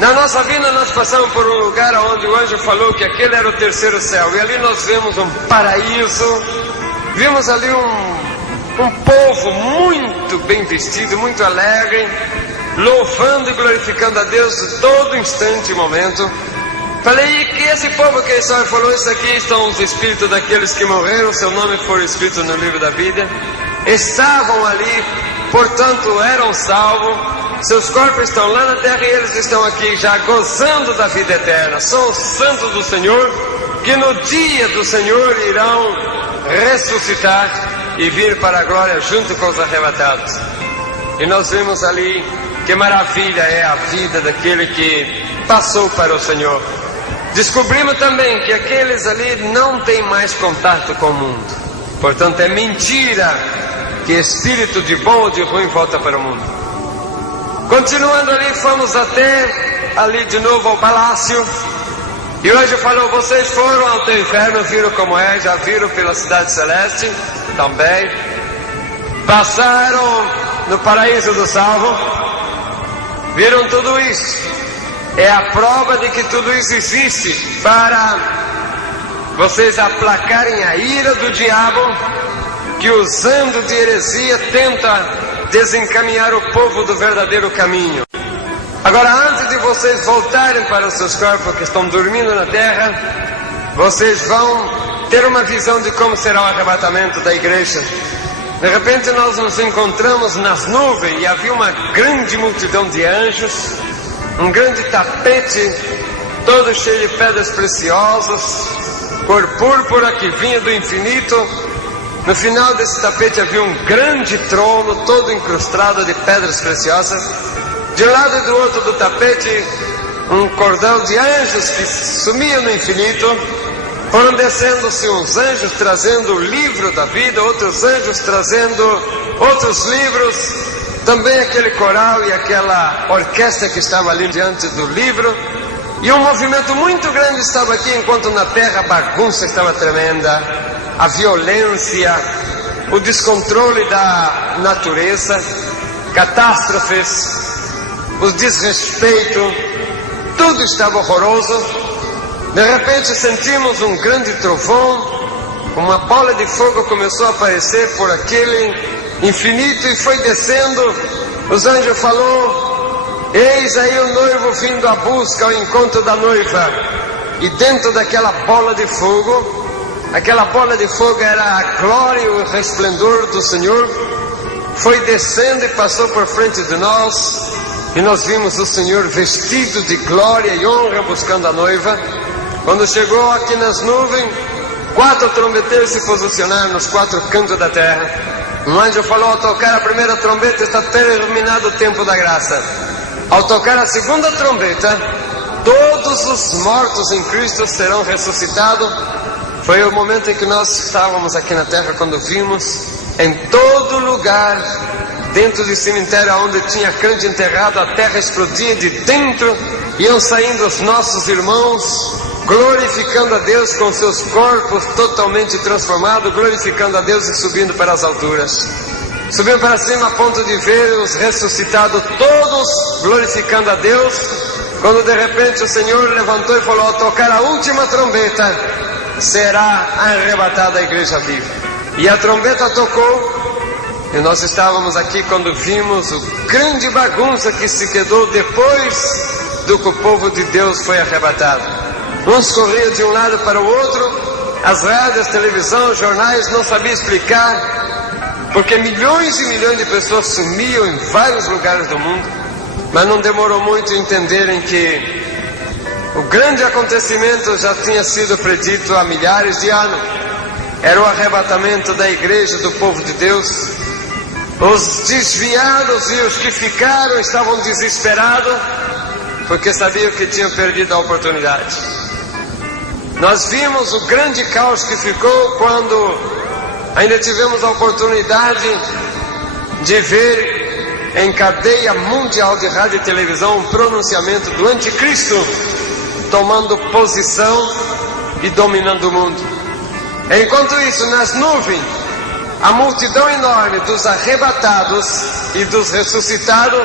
Na nossa vida nós passamos por um lugar onde o anjo falou que aquele era o 3º céu. E ali nós vemos um paraíso. Vimos ali um povo muito bem vestido, muito alegre, louvando e glorificando a Deus todo instante e momento. Falei, e que esse povo que ele falou, isso aqui são os espíritos daqueles que morreram, seu nome foi escrito no livro da vida. Estavam ali, portanto eram salvos. Seus corpos estão lá na terra e eles estão aqui já gozando da vida eterna. São os santos do Senhor que no dia do Senhor irão ressuscitar e vir para a glória junto com os arrebatados. E nós vimos ali que maravilha é a vida daquele que passou para o Senhor. Descobrimos também que aqueles ali não têm mais contato com o mundo. Portanto é mentira que espírito de bom ou de ruim volta para o mundo. Continuando ali, fomos até ali de novo ao palácio. E o anjo falou, vocês foram ao teu inferno, viram como é, já viram pela cidade celeste também. Passaram no paraíso do salvo, viram tudo isso. é a prova de que tudo isso existe para vocês aplacarem a ira do diabo, que usando de heresia tenta desencaminhar o povo do verdadeiro caminho. Agora, antes de vocês voltarem para os seus corpos que estão dormindo na terra, vocês vão ter uma visão de como será o arrebatamento da igreja. De repente nós nos encontramos nas nuvens e havia uma grande multidão de anjos, um grande tapete, todo cheio de pedras preciosas, cor púrpura que vinha do infinito. No final desse tapete havia um grande trono, todo incrustado de pedras preciosas. De um lado e do outro do tapete, um cordão de anjos que sumiam no infinito. Foram descendo-se uns anjos trazendo o livro da vida, outros anjos trazendo outros livros, também aquele coral e aquela orquestra que estava ali diante do livro. E um movimento muito grande estava aqui, enquanto na terra a bagunça estava tremenda, a violência, o descontrole da natureza, catástrofes, o desrespeito, tudo estava horroroso. De repente sentimos um grande trovão, uma bola de fogo começou a aparecer por aquele infinito e foi descendo. Os anjos falou: eis aí o noivo vindo à busca, ao encontro da noiva. E dentro daquela bola de fogo, aquela bola de fogo era a glória e o resplendor do Senhor, foi descendo e passou por frente de nós. E nós vimos o Senhor vestido de glória e honra buscando a noiva. Quando chegou aqui nas nuvens, 4 trombeteiros se posicionaram nos 4 cantos da terra. Um anjo falou: ao tocar a primeira trombeta está terminado o tempo da graça. Ao tocar a segunda trombeta, todos os mortos em Cristo serão ressuscitados. Foi o momento em que nós estávamos aqui na terra, quando vimos em todo lugar, dentro do cemitério onde tinha crente enterrado, a terra explodia de dentro, iam saindo os nossos irmãos, glorificando a Deus com seus corpos totalmente transformados, glorificando a Deus e subindo para as alturas. Subindo para cima a ponto de ver os ressuscitados todos glorificando a Deus, quando de repente o Senhor levantou e falou: ao tocar a última trombeta, será arrebatada a igreja viva. E a trombeta tocou, e nós estávamos aqui quando vimos o grande bagunça que se quedou depois do que o povo de Deus foi arrebatado. Uns corriam de um lado para o outro, as rádios, televisão, jornais não sabiam explicar, porque milhões e milhões de pessoas sumiam em vários lugares do mundo. Mas não demorou muito a entenderem que o grande acontecimento já tinha sido predito há milhares de anos. Era o arrebatamento da igreja, do povo de Deus. Os desviados e os que ficaram estavam desesperados, porque sabiam que tinham perdido a oportunidade. Nós vimos o grande caos que ficou quando ainda tivemos a oportunidade de ver em cadeia mundial de rádio e televisão um pronunciamento do anticristo tomando posição e dominando o mundo. Enquanto isso, nas nuvens, a multidão enorme dos arrebatados e dos ressuscitados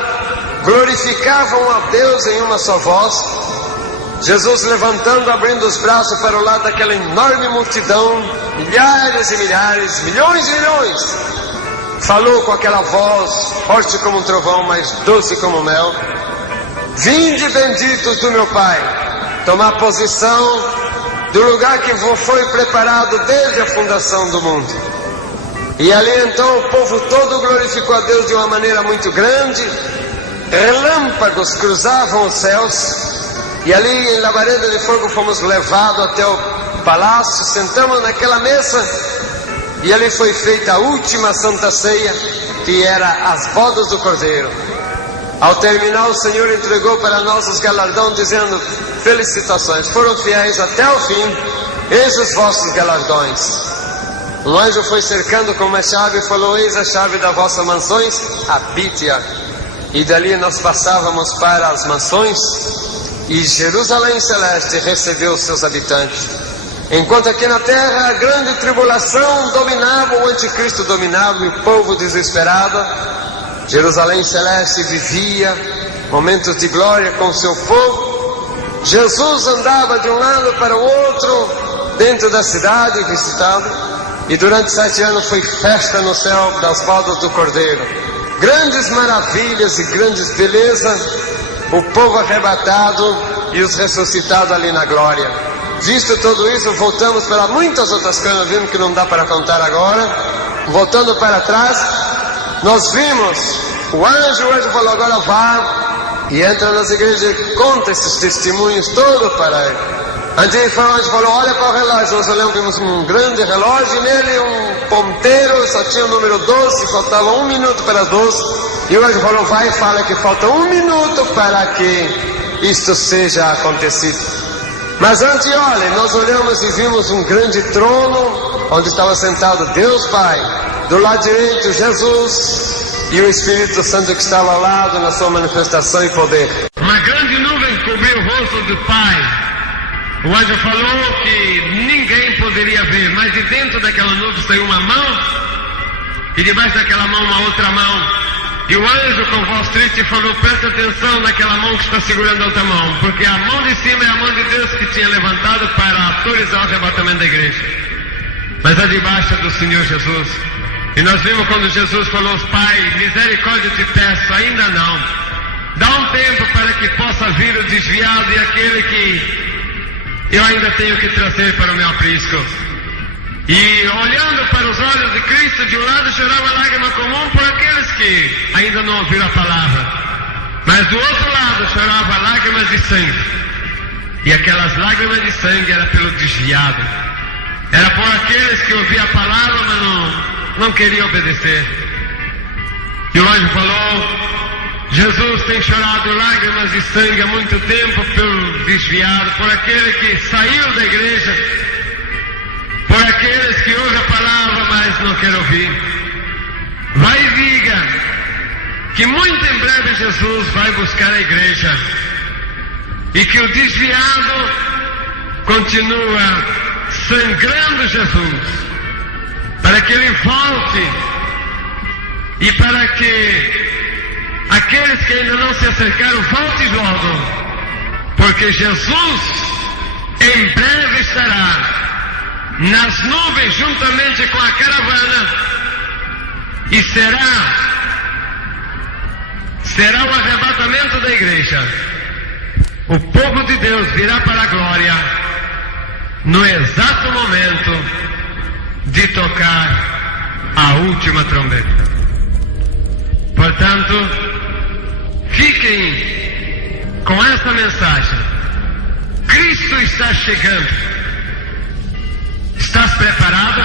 glorificavam a Deus em uma só voz. Jesus levantando, abrindo os braços para o lado daquela enorme multidão, milhares e milhares, milhões e milhões, falou com aquela voz forte como um trovão, mas doce como mel: vinde benditos do meu Pai, tomar posição do lugar que foi preparado desde a fundação do mundo. E ali então o povo todo glorificou a Deus de uma maneira muito grande. Relâmpagos cruzavam os céus, e ali em labareda de fogo fomos levados até o palácio, sentamos naquela mesa, e ali foi feita a última santa ceia, que era as bodas do Cordeiro. Ao terminar, o Senhor entregou para nós os galardões, dizendo: felicitações, foram fiéis até o fim, eis os vossos galardões. Um anjo foi cercando com uma chave e falou: eis a chave das vossas mansões, habite-a. E dali nós passávamos para as mansões, e Jerusalém Celeste recebeu os seus habitantes. Enquanto aqui na terra a grande tribulação dominava, o anticristo dominava e o povo desesperado, Jerusalém Celeste vivia momentos de glória com o seu povo, Jesus andava de um lado para o outro dentro da cidade visitando, e durante 7 anos foi festa no céu das bodas do Cordeiro. Grandes maravilhas e grandes belezas, o povo arrebatado e os ressuscitados ali na glória. Visto tudo isso, voltamos para muitas outras coisas, vimos que não dá para contar agora. Voltando para trás, nós vimos o anjo falou: agora vá e entra nas igrejas e conta esses testemunhos todos para ele. Antes o anjo falou: olha para o relógio. Nós olhamos, vimos um grande relógio e nele um ponteiro, só tinha o número 12, faltava 1 minuto para 12. E o anjo falou: vai e fala que falta 1 minuto para que isto seja acontecido. Mas antes, olha, nós olhamos e vimos um grande trono, onde estava sentado Deus Pai, do lado direito Jesus e o Espírito Santo que estava ao lado na sua manifestação e poder. Uma grande nuvem cobriu o rosto do Pai. O anjo falou que ninguém poderia ver, mas de dentro daquela nuvem saiu uma mão, e debaixo daquela mão uma outra mão. E o anjo com voz triste falou: presta atenção naquela mão que está segurando a outra mão, porque a mão de cima é a mão de Deus que tinha levantado para autorizar o arrebatamento da igreja, mas a de baixo é do Senhor Jesus. E nós vimos quando Jesus falou: Pai, misericórdia te peço, ainda não, dá um tempo para que possa vir o desviado e aquele que eu ainda tenho que trazer para o meu aprisco. E olhando para os olhos de Cristo, de um lado chorava lágrima comum por aqueles que ainda não ouviram a palavra, mas do outro lado chorava lágrimas de sangue. E aquelas lágrimas de sangue era pelo desviado, era por aqueles que ouviam a palavra, mas não queriam obedecer. E o anjo falou: Jesus tem chorado lágrimas de sangue há muito tempo pelo desviado, por aquele que saiu da igreja, por aqueles que ouvem a palavra, mas não querem ouvir. Vai e diga que muito em breve Jesus vai buscar a igreja e que o desviado continua sangrando Jesus, para que ele volte e para que aqueles que ainda não se acercaram voltem logo, porque Jesus em breve estará nas nuvens juntamente com a caravana, e será o arrebatamento da igreja. O povo de Deus virá para a glória no exato momento de tocar a última trombeta. Portanto, fiquem com essa mensagem: Cristo está chegando. Estás preparado?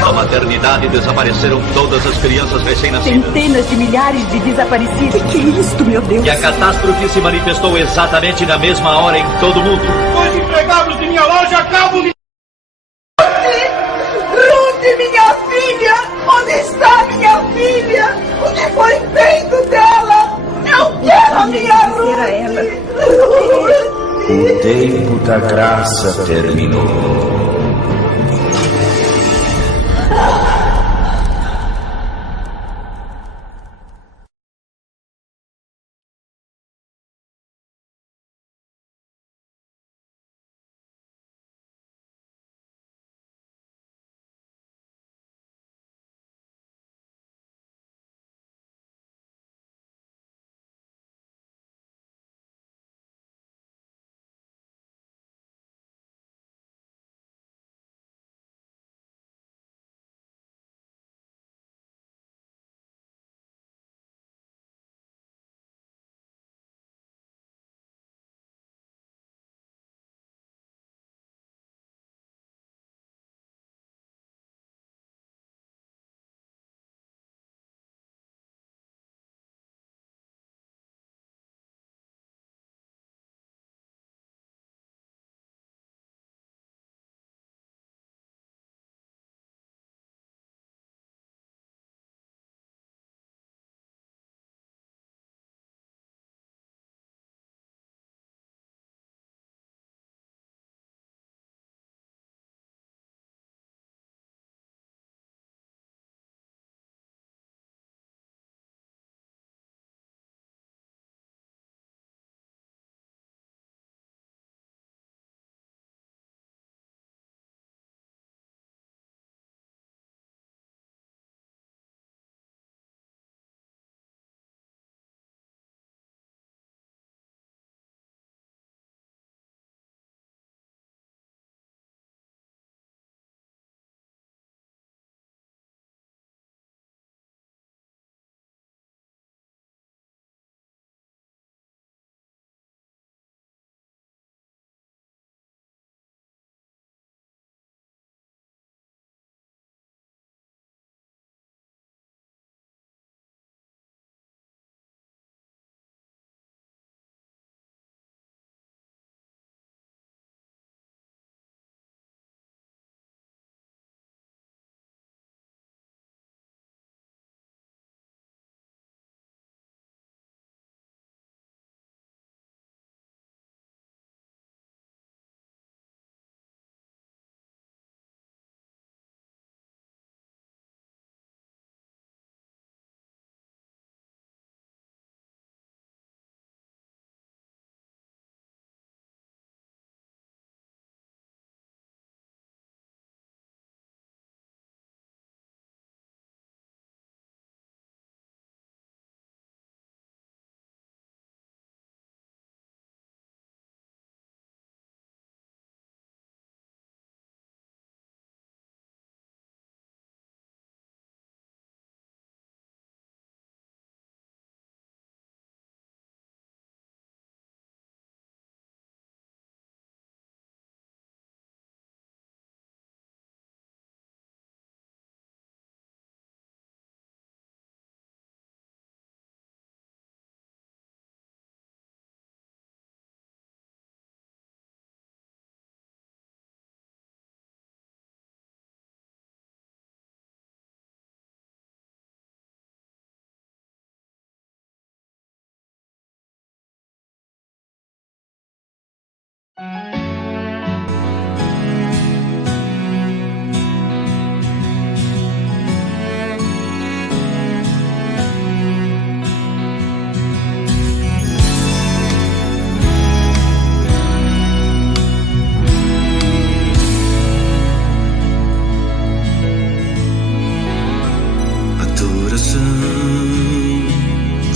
Na maternidade desapareceram todas as crianças recém-nascidas. Centenas de milhares de desaparecidos. Que é isto, meu Deus? E a catástrofe se manifestou exatamente na mesma hora em todo o mundo. Os empregados de minha loja acabam de... Ruth, minha filha! Onde está minha filha? O que foi feito dela? Eu quero a minha Ruth! O tempo da graça terminou.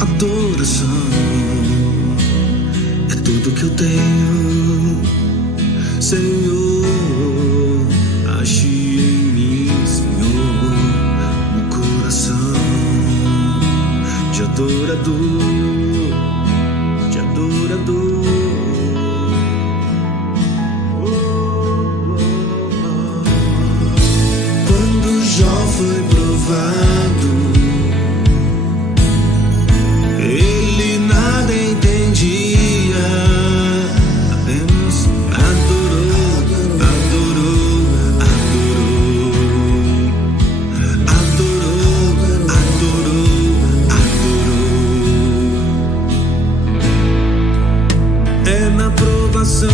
Adoração é tudo que eu tenho, Senhor. Ache em mim, Senhor, um coração de adorador, de adorador. Quando Jó foi provado, ele nada entendia, apenas adorou, adorou, adorou, adorou, adorou, adorou. É na provação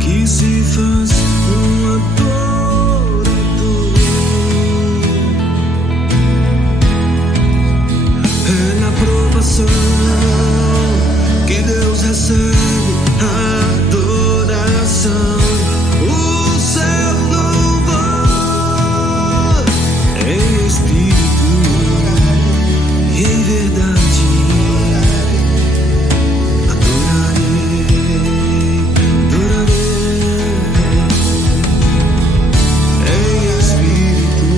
que se faz um adorador. É na provação que Deus recebe a adoração, o seu louvor em espírito e em verdade. Adorarei, adorarei em espírito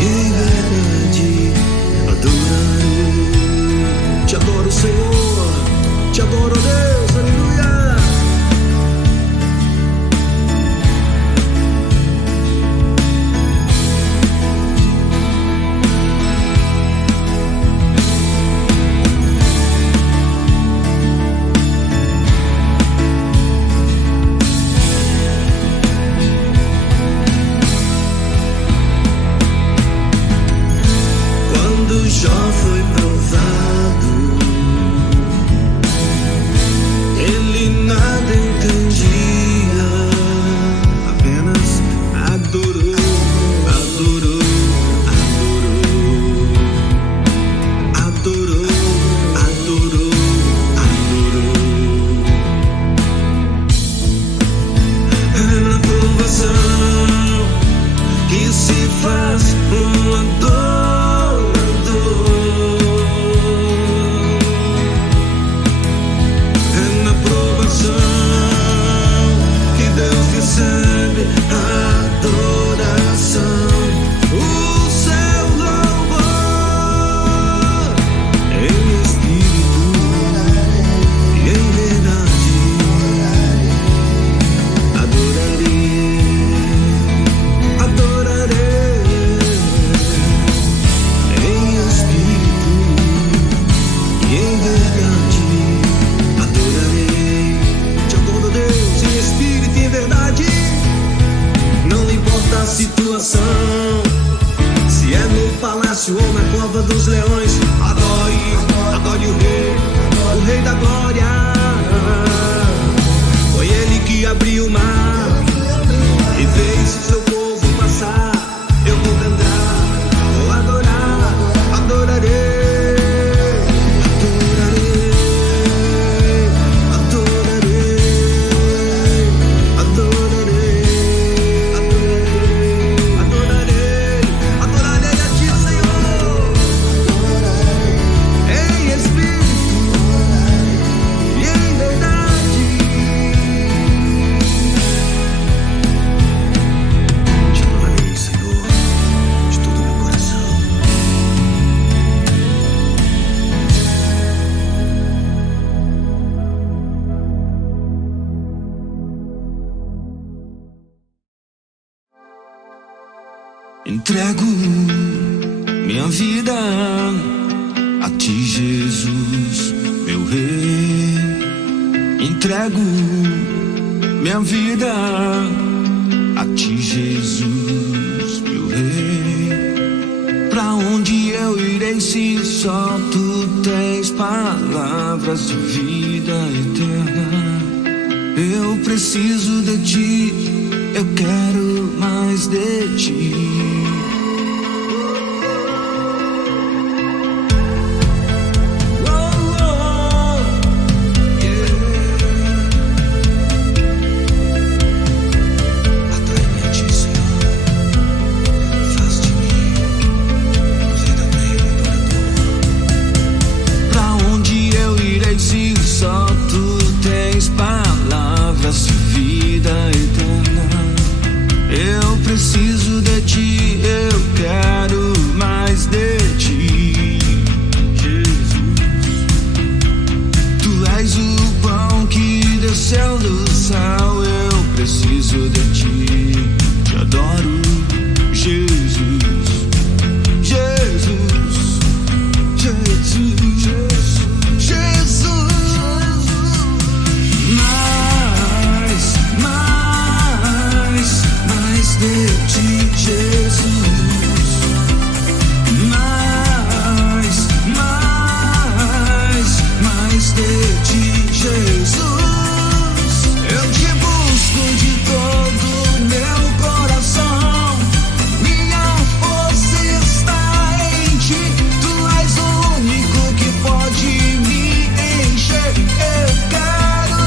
e em verdade. Adorarei. Te adoro, Senhor, te adoro, Deus, aleluia. Quando Jó foi provado, ele nada entendia, apenas adorou, adorou, adorou, adorou, adorou, adorou. É na provação que se faz um adorador. É na provação que Deus recebe a adoração, o seu louvor em espírito e em verdade. Adorarei, adorarei em espírito e em verdade. Adorarei, te adoro, Deus, em espírito e em verdade. Não importa a situação, se é no palácio ou na cova dos leões, adore, adore o rei da glória. Foi ele que abriu o mar e fez o seu povo passar. Eu vou cantar, vou adorar, adorarei. Entrego minha vida a ti, Jesus, meu rei. Entrego minha vida a ti, Jesus, meu rei. Pra onde eu irei se só tu tens palavras de vida eterna? Eu preciso de ti, eu quero mais de ti. Preciso de ti, eu quero mais de ti, Jesus. Tu és o pão que desceu do céu, eu preciso de ti, te adoro, Jesus, Jesus, Jesus, Jesus. Mais de ti, Jesus. Mais de ti, Jesus. Eu te busco de todo meu coração. Minha força está em ti. Tu és o único que pode me encher. Eu quero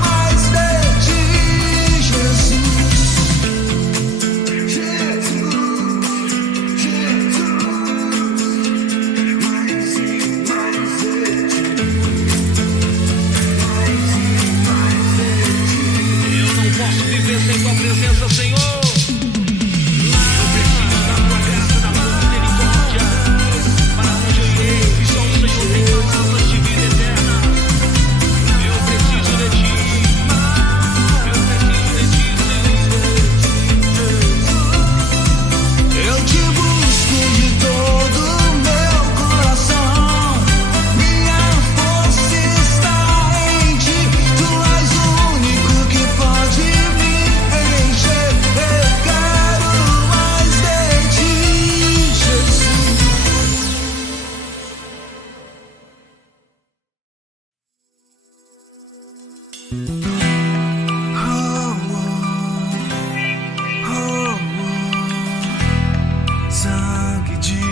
mais de ti.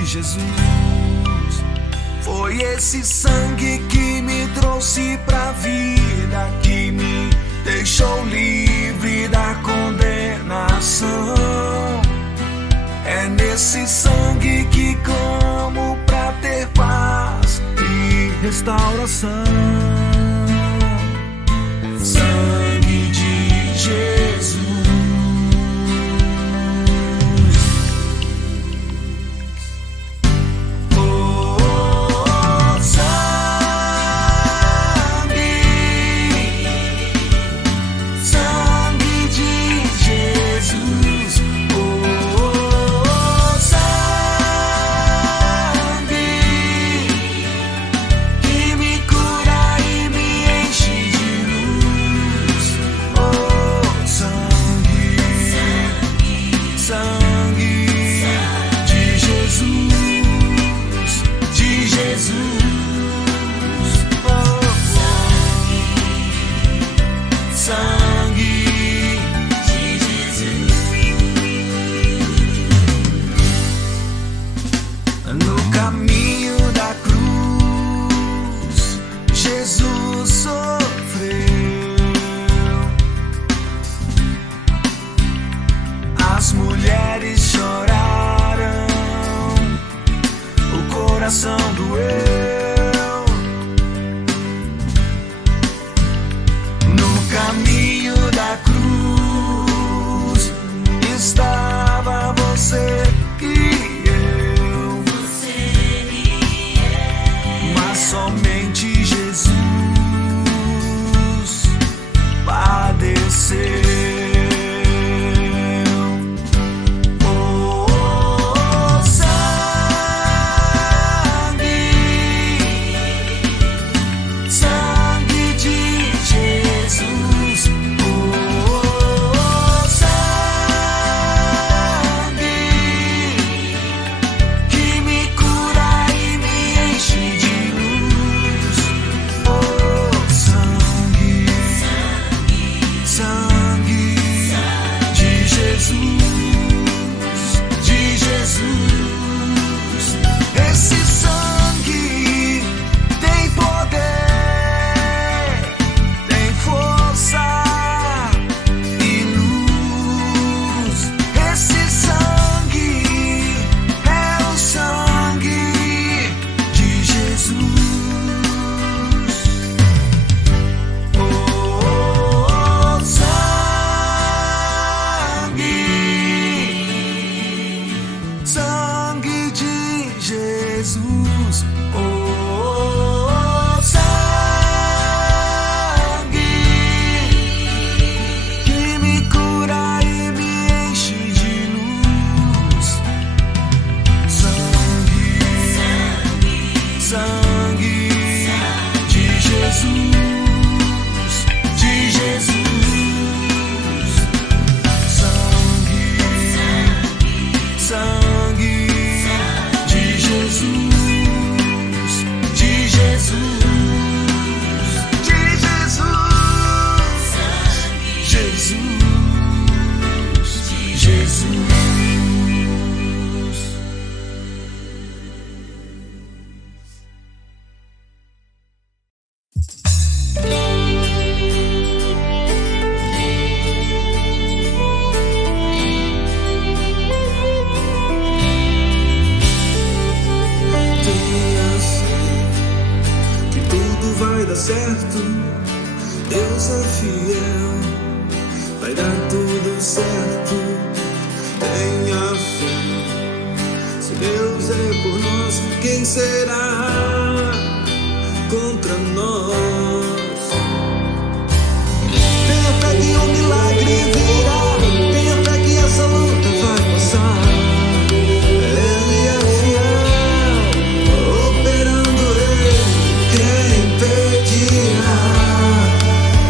Jesus, foi esse sangue que me trouxe pra vida, que me deixou livre da condenação. É nesse sangue que clamo pra ter paz e restauração. Sangue de Jesus. Que me cura e certo, Deus é fiel, vai dar tudo certo, tenha fé. Se Deus é por nós, quem será contra nós? Tenha fé que um milagre virá, tenha fé que essa luta vai passar. Ele é fiel, operando Ele, quem impedirá?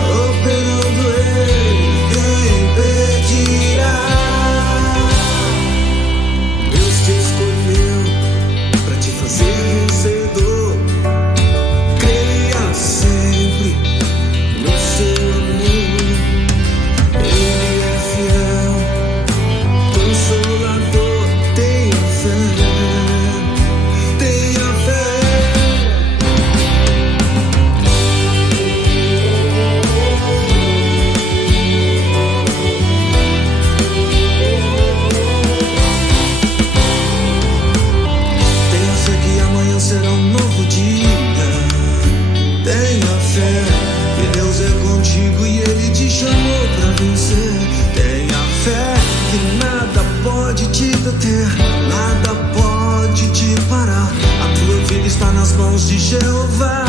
Operando Ele, quem impedirá? Deus te escolheu pra te fazer vencedor. Creia sempre no seu amor. Ele é fiel, consolador. Tenha fé, tenha fé. Tenha fé que amanhã será um novo dia. Tenha fé que Deus é contigo e Ele te chamou pra vencer. Tenha fé que nada pode te deter, nada pode te parar. A tua vida está nas mãos de Jeová.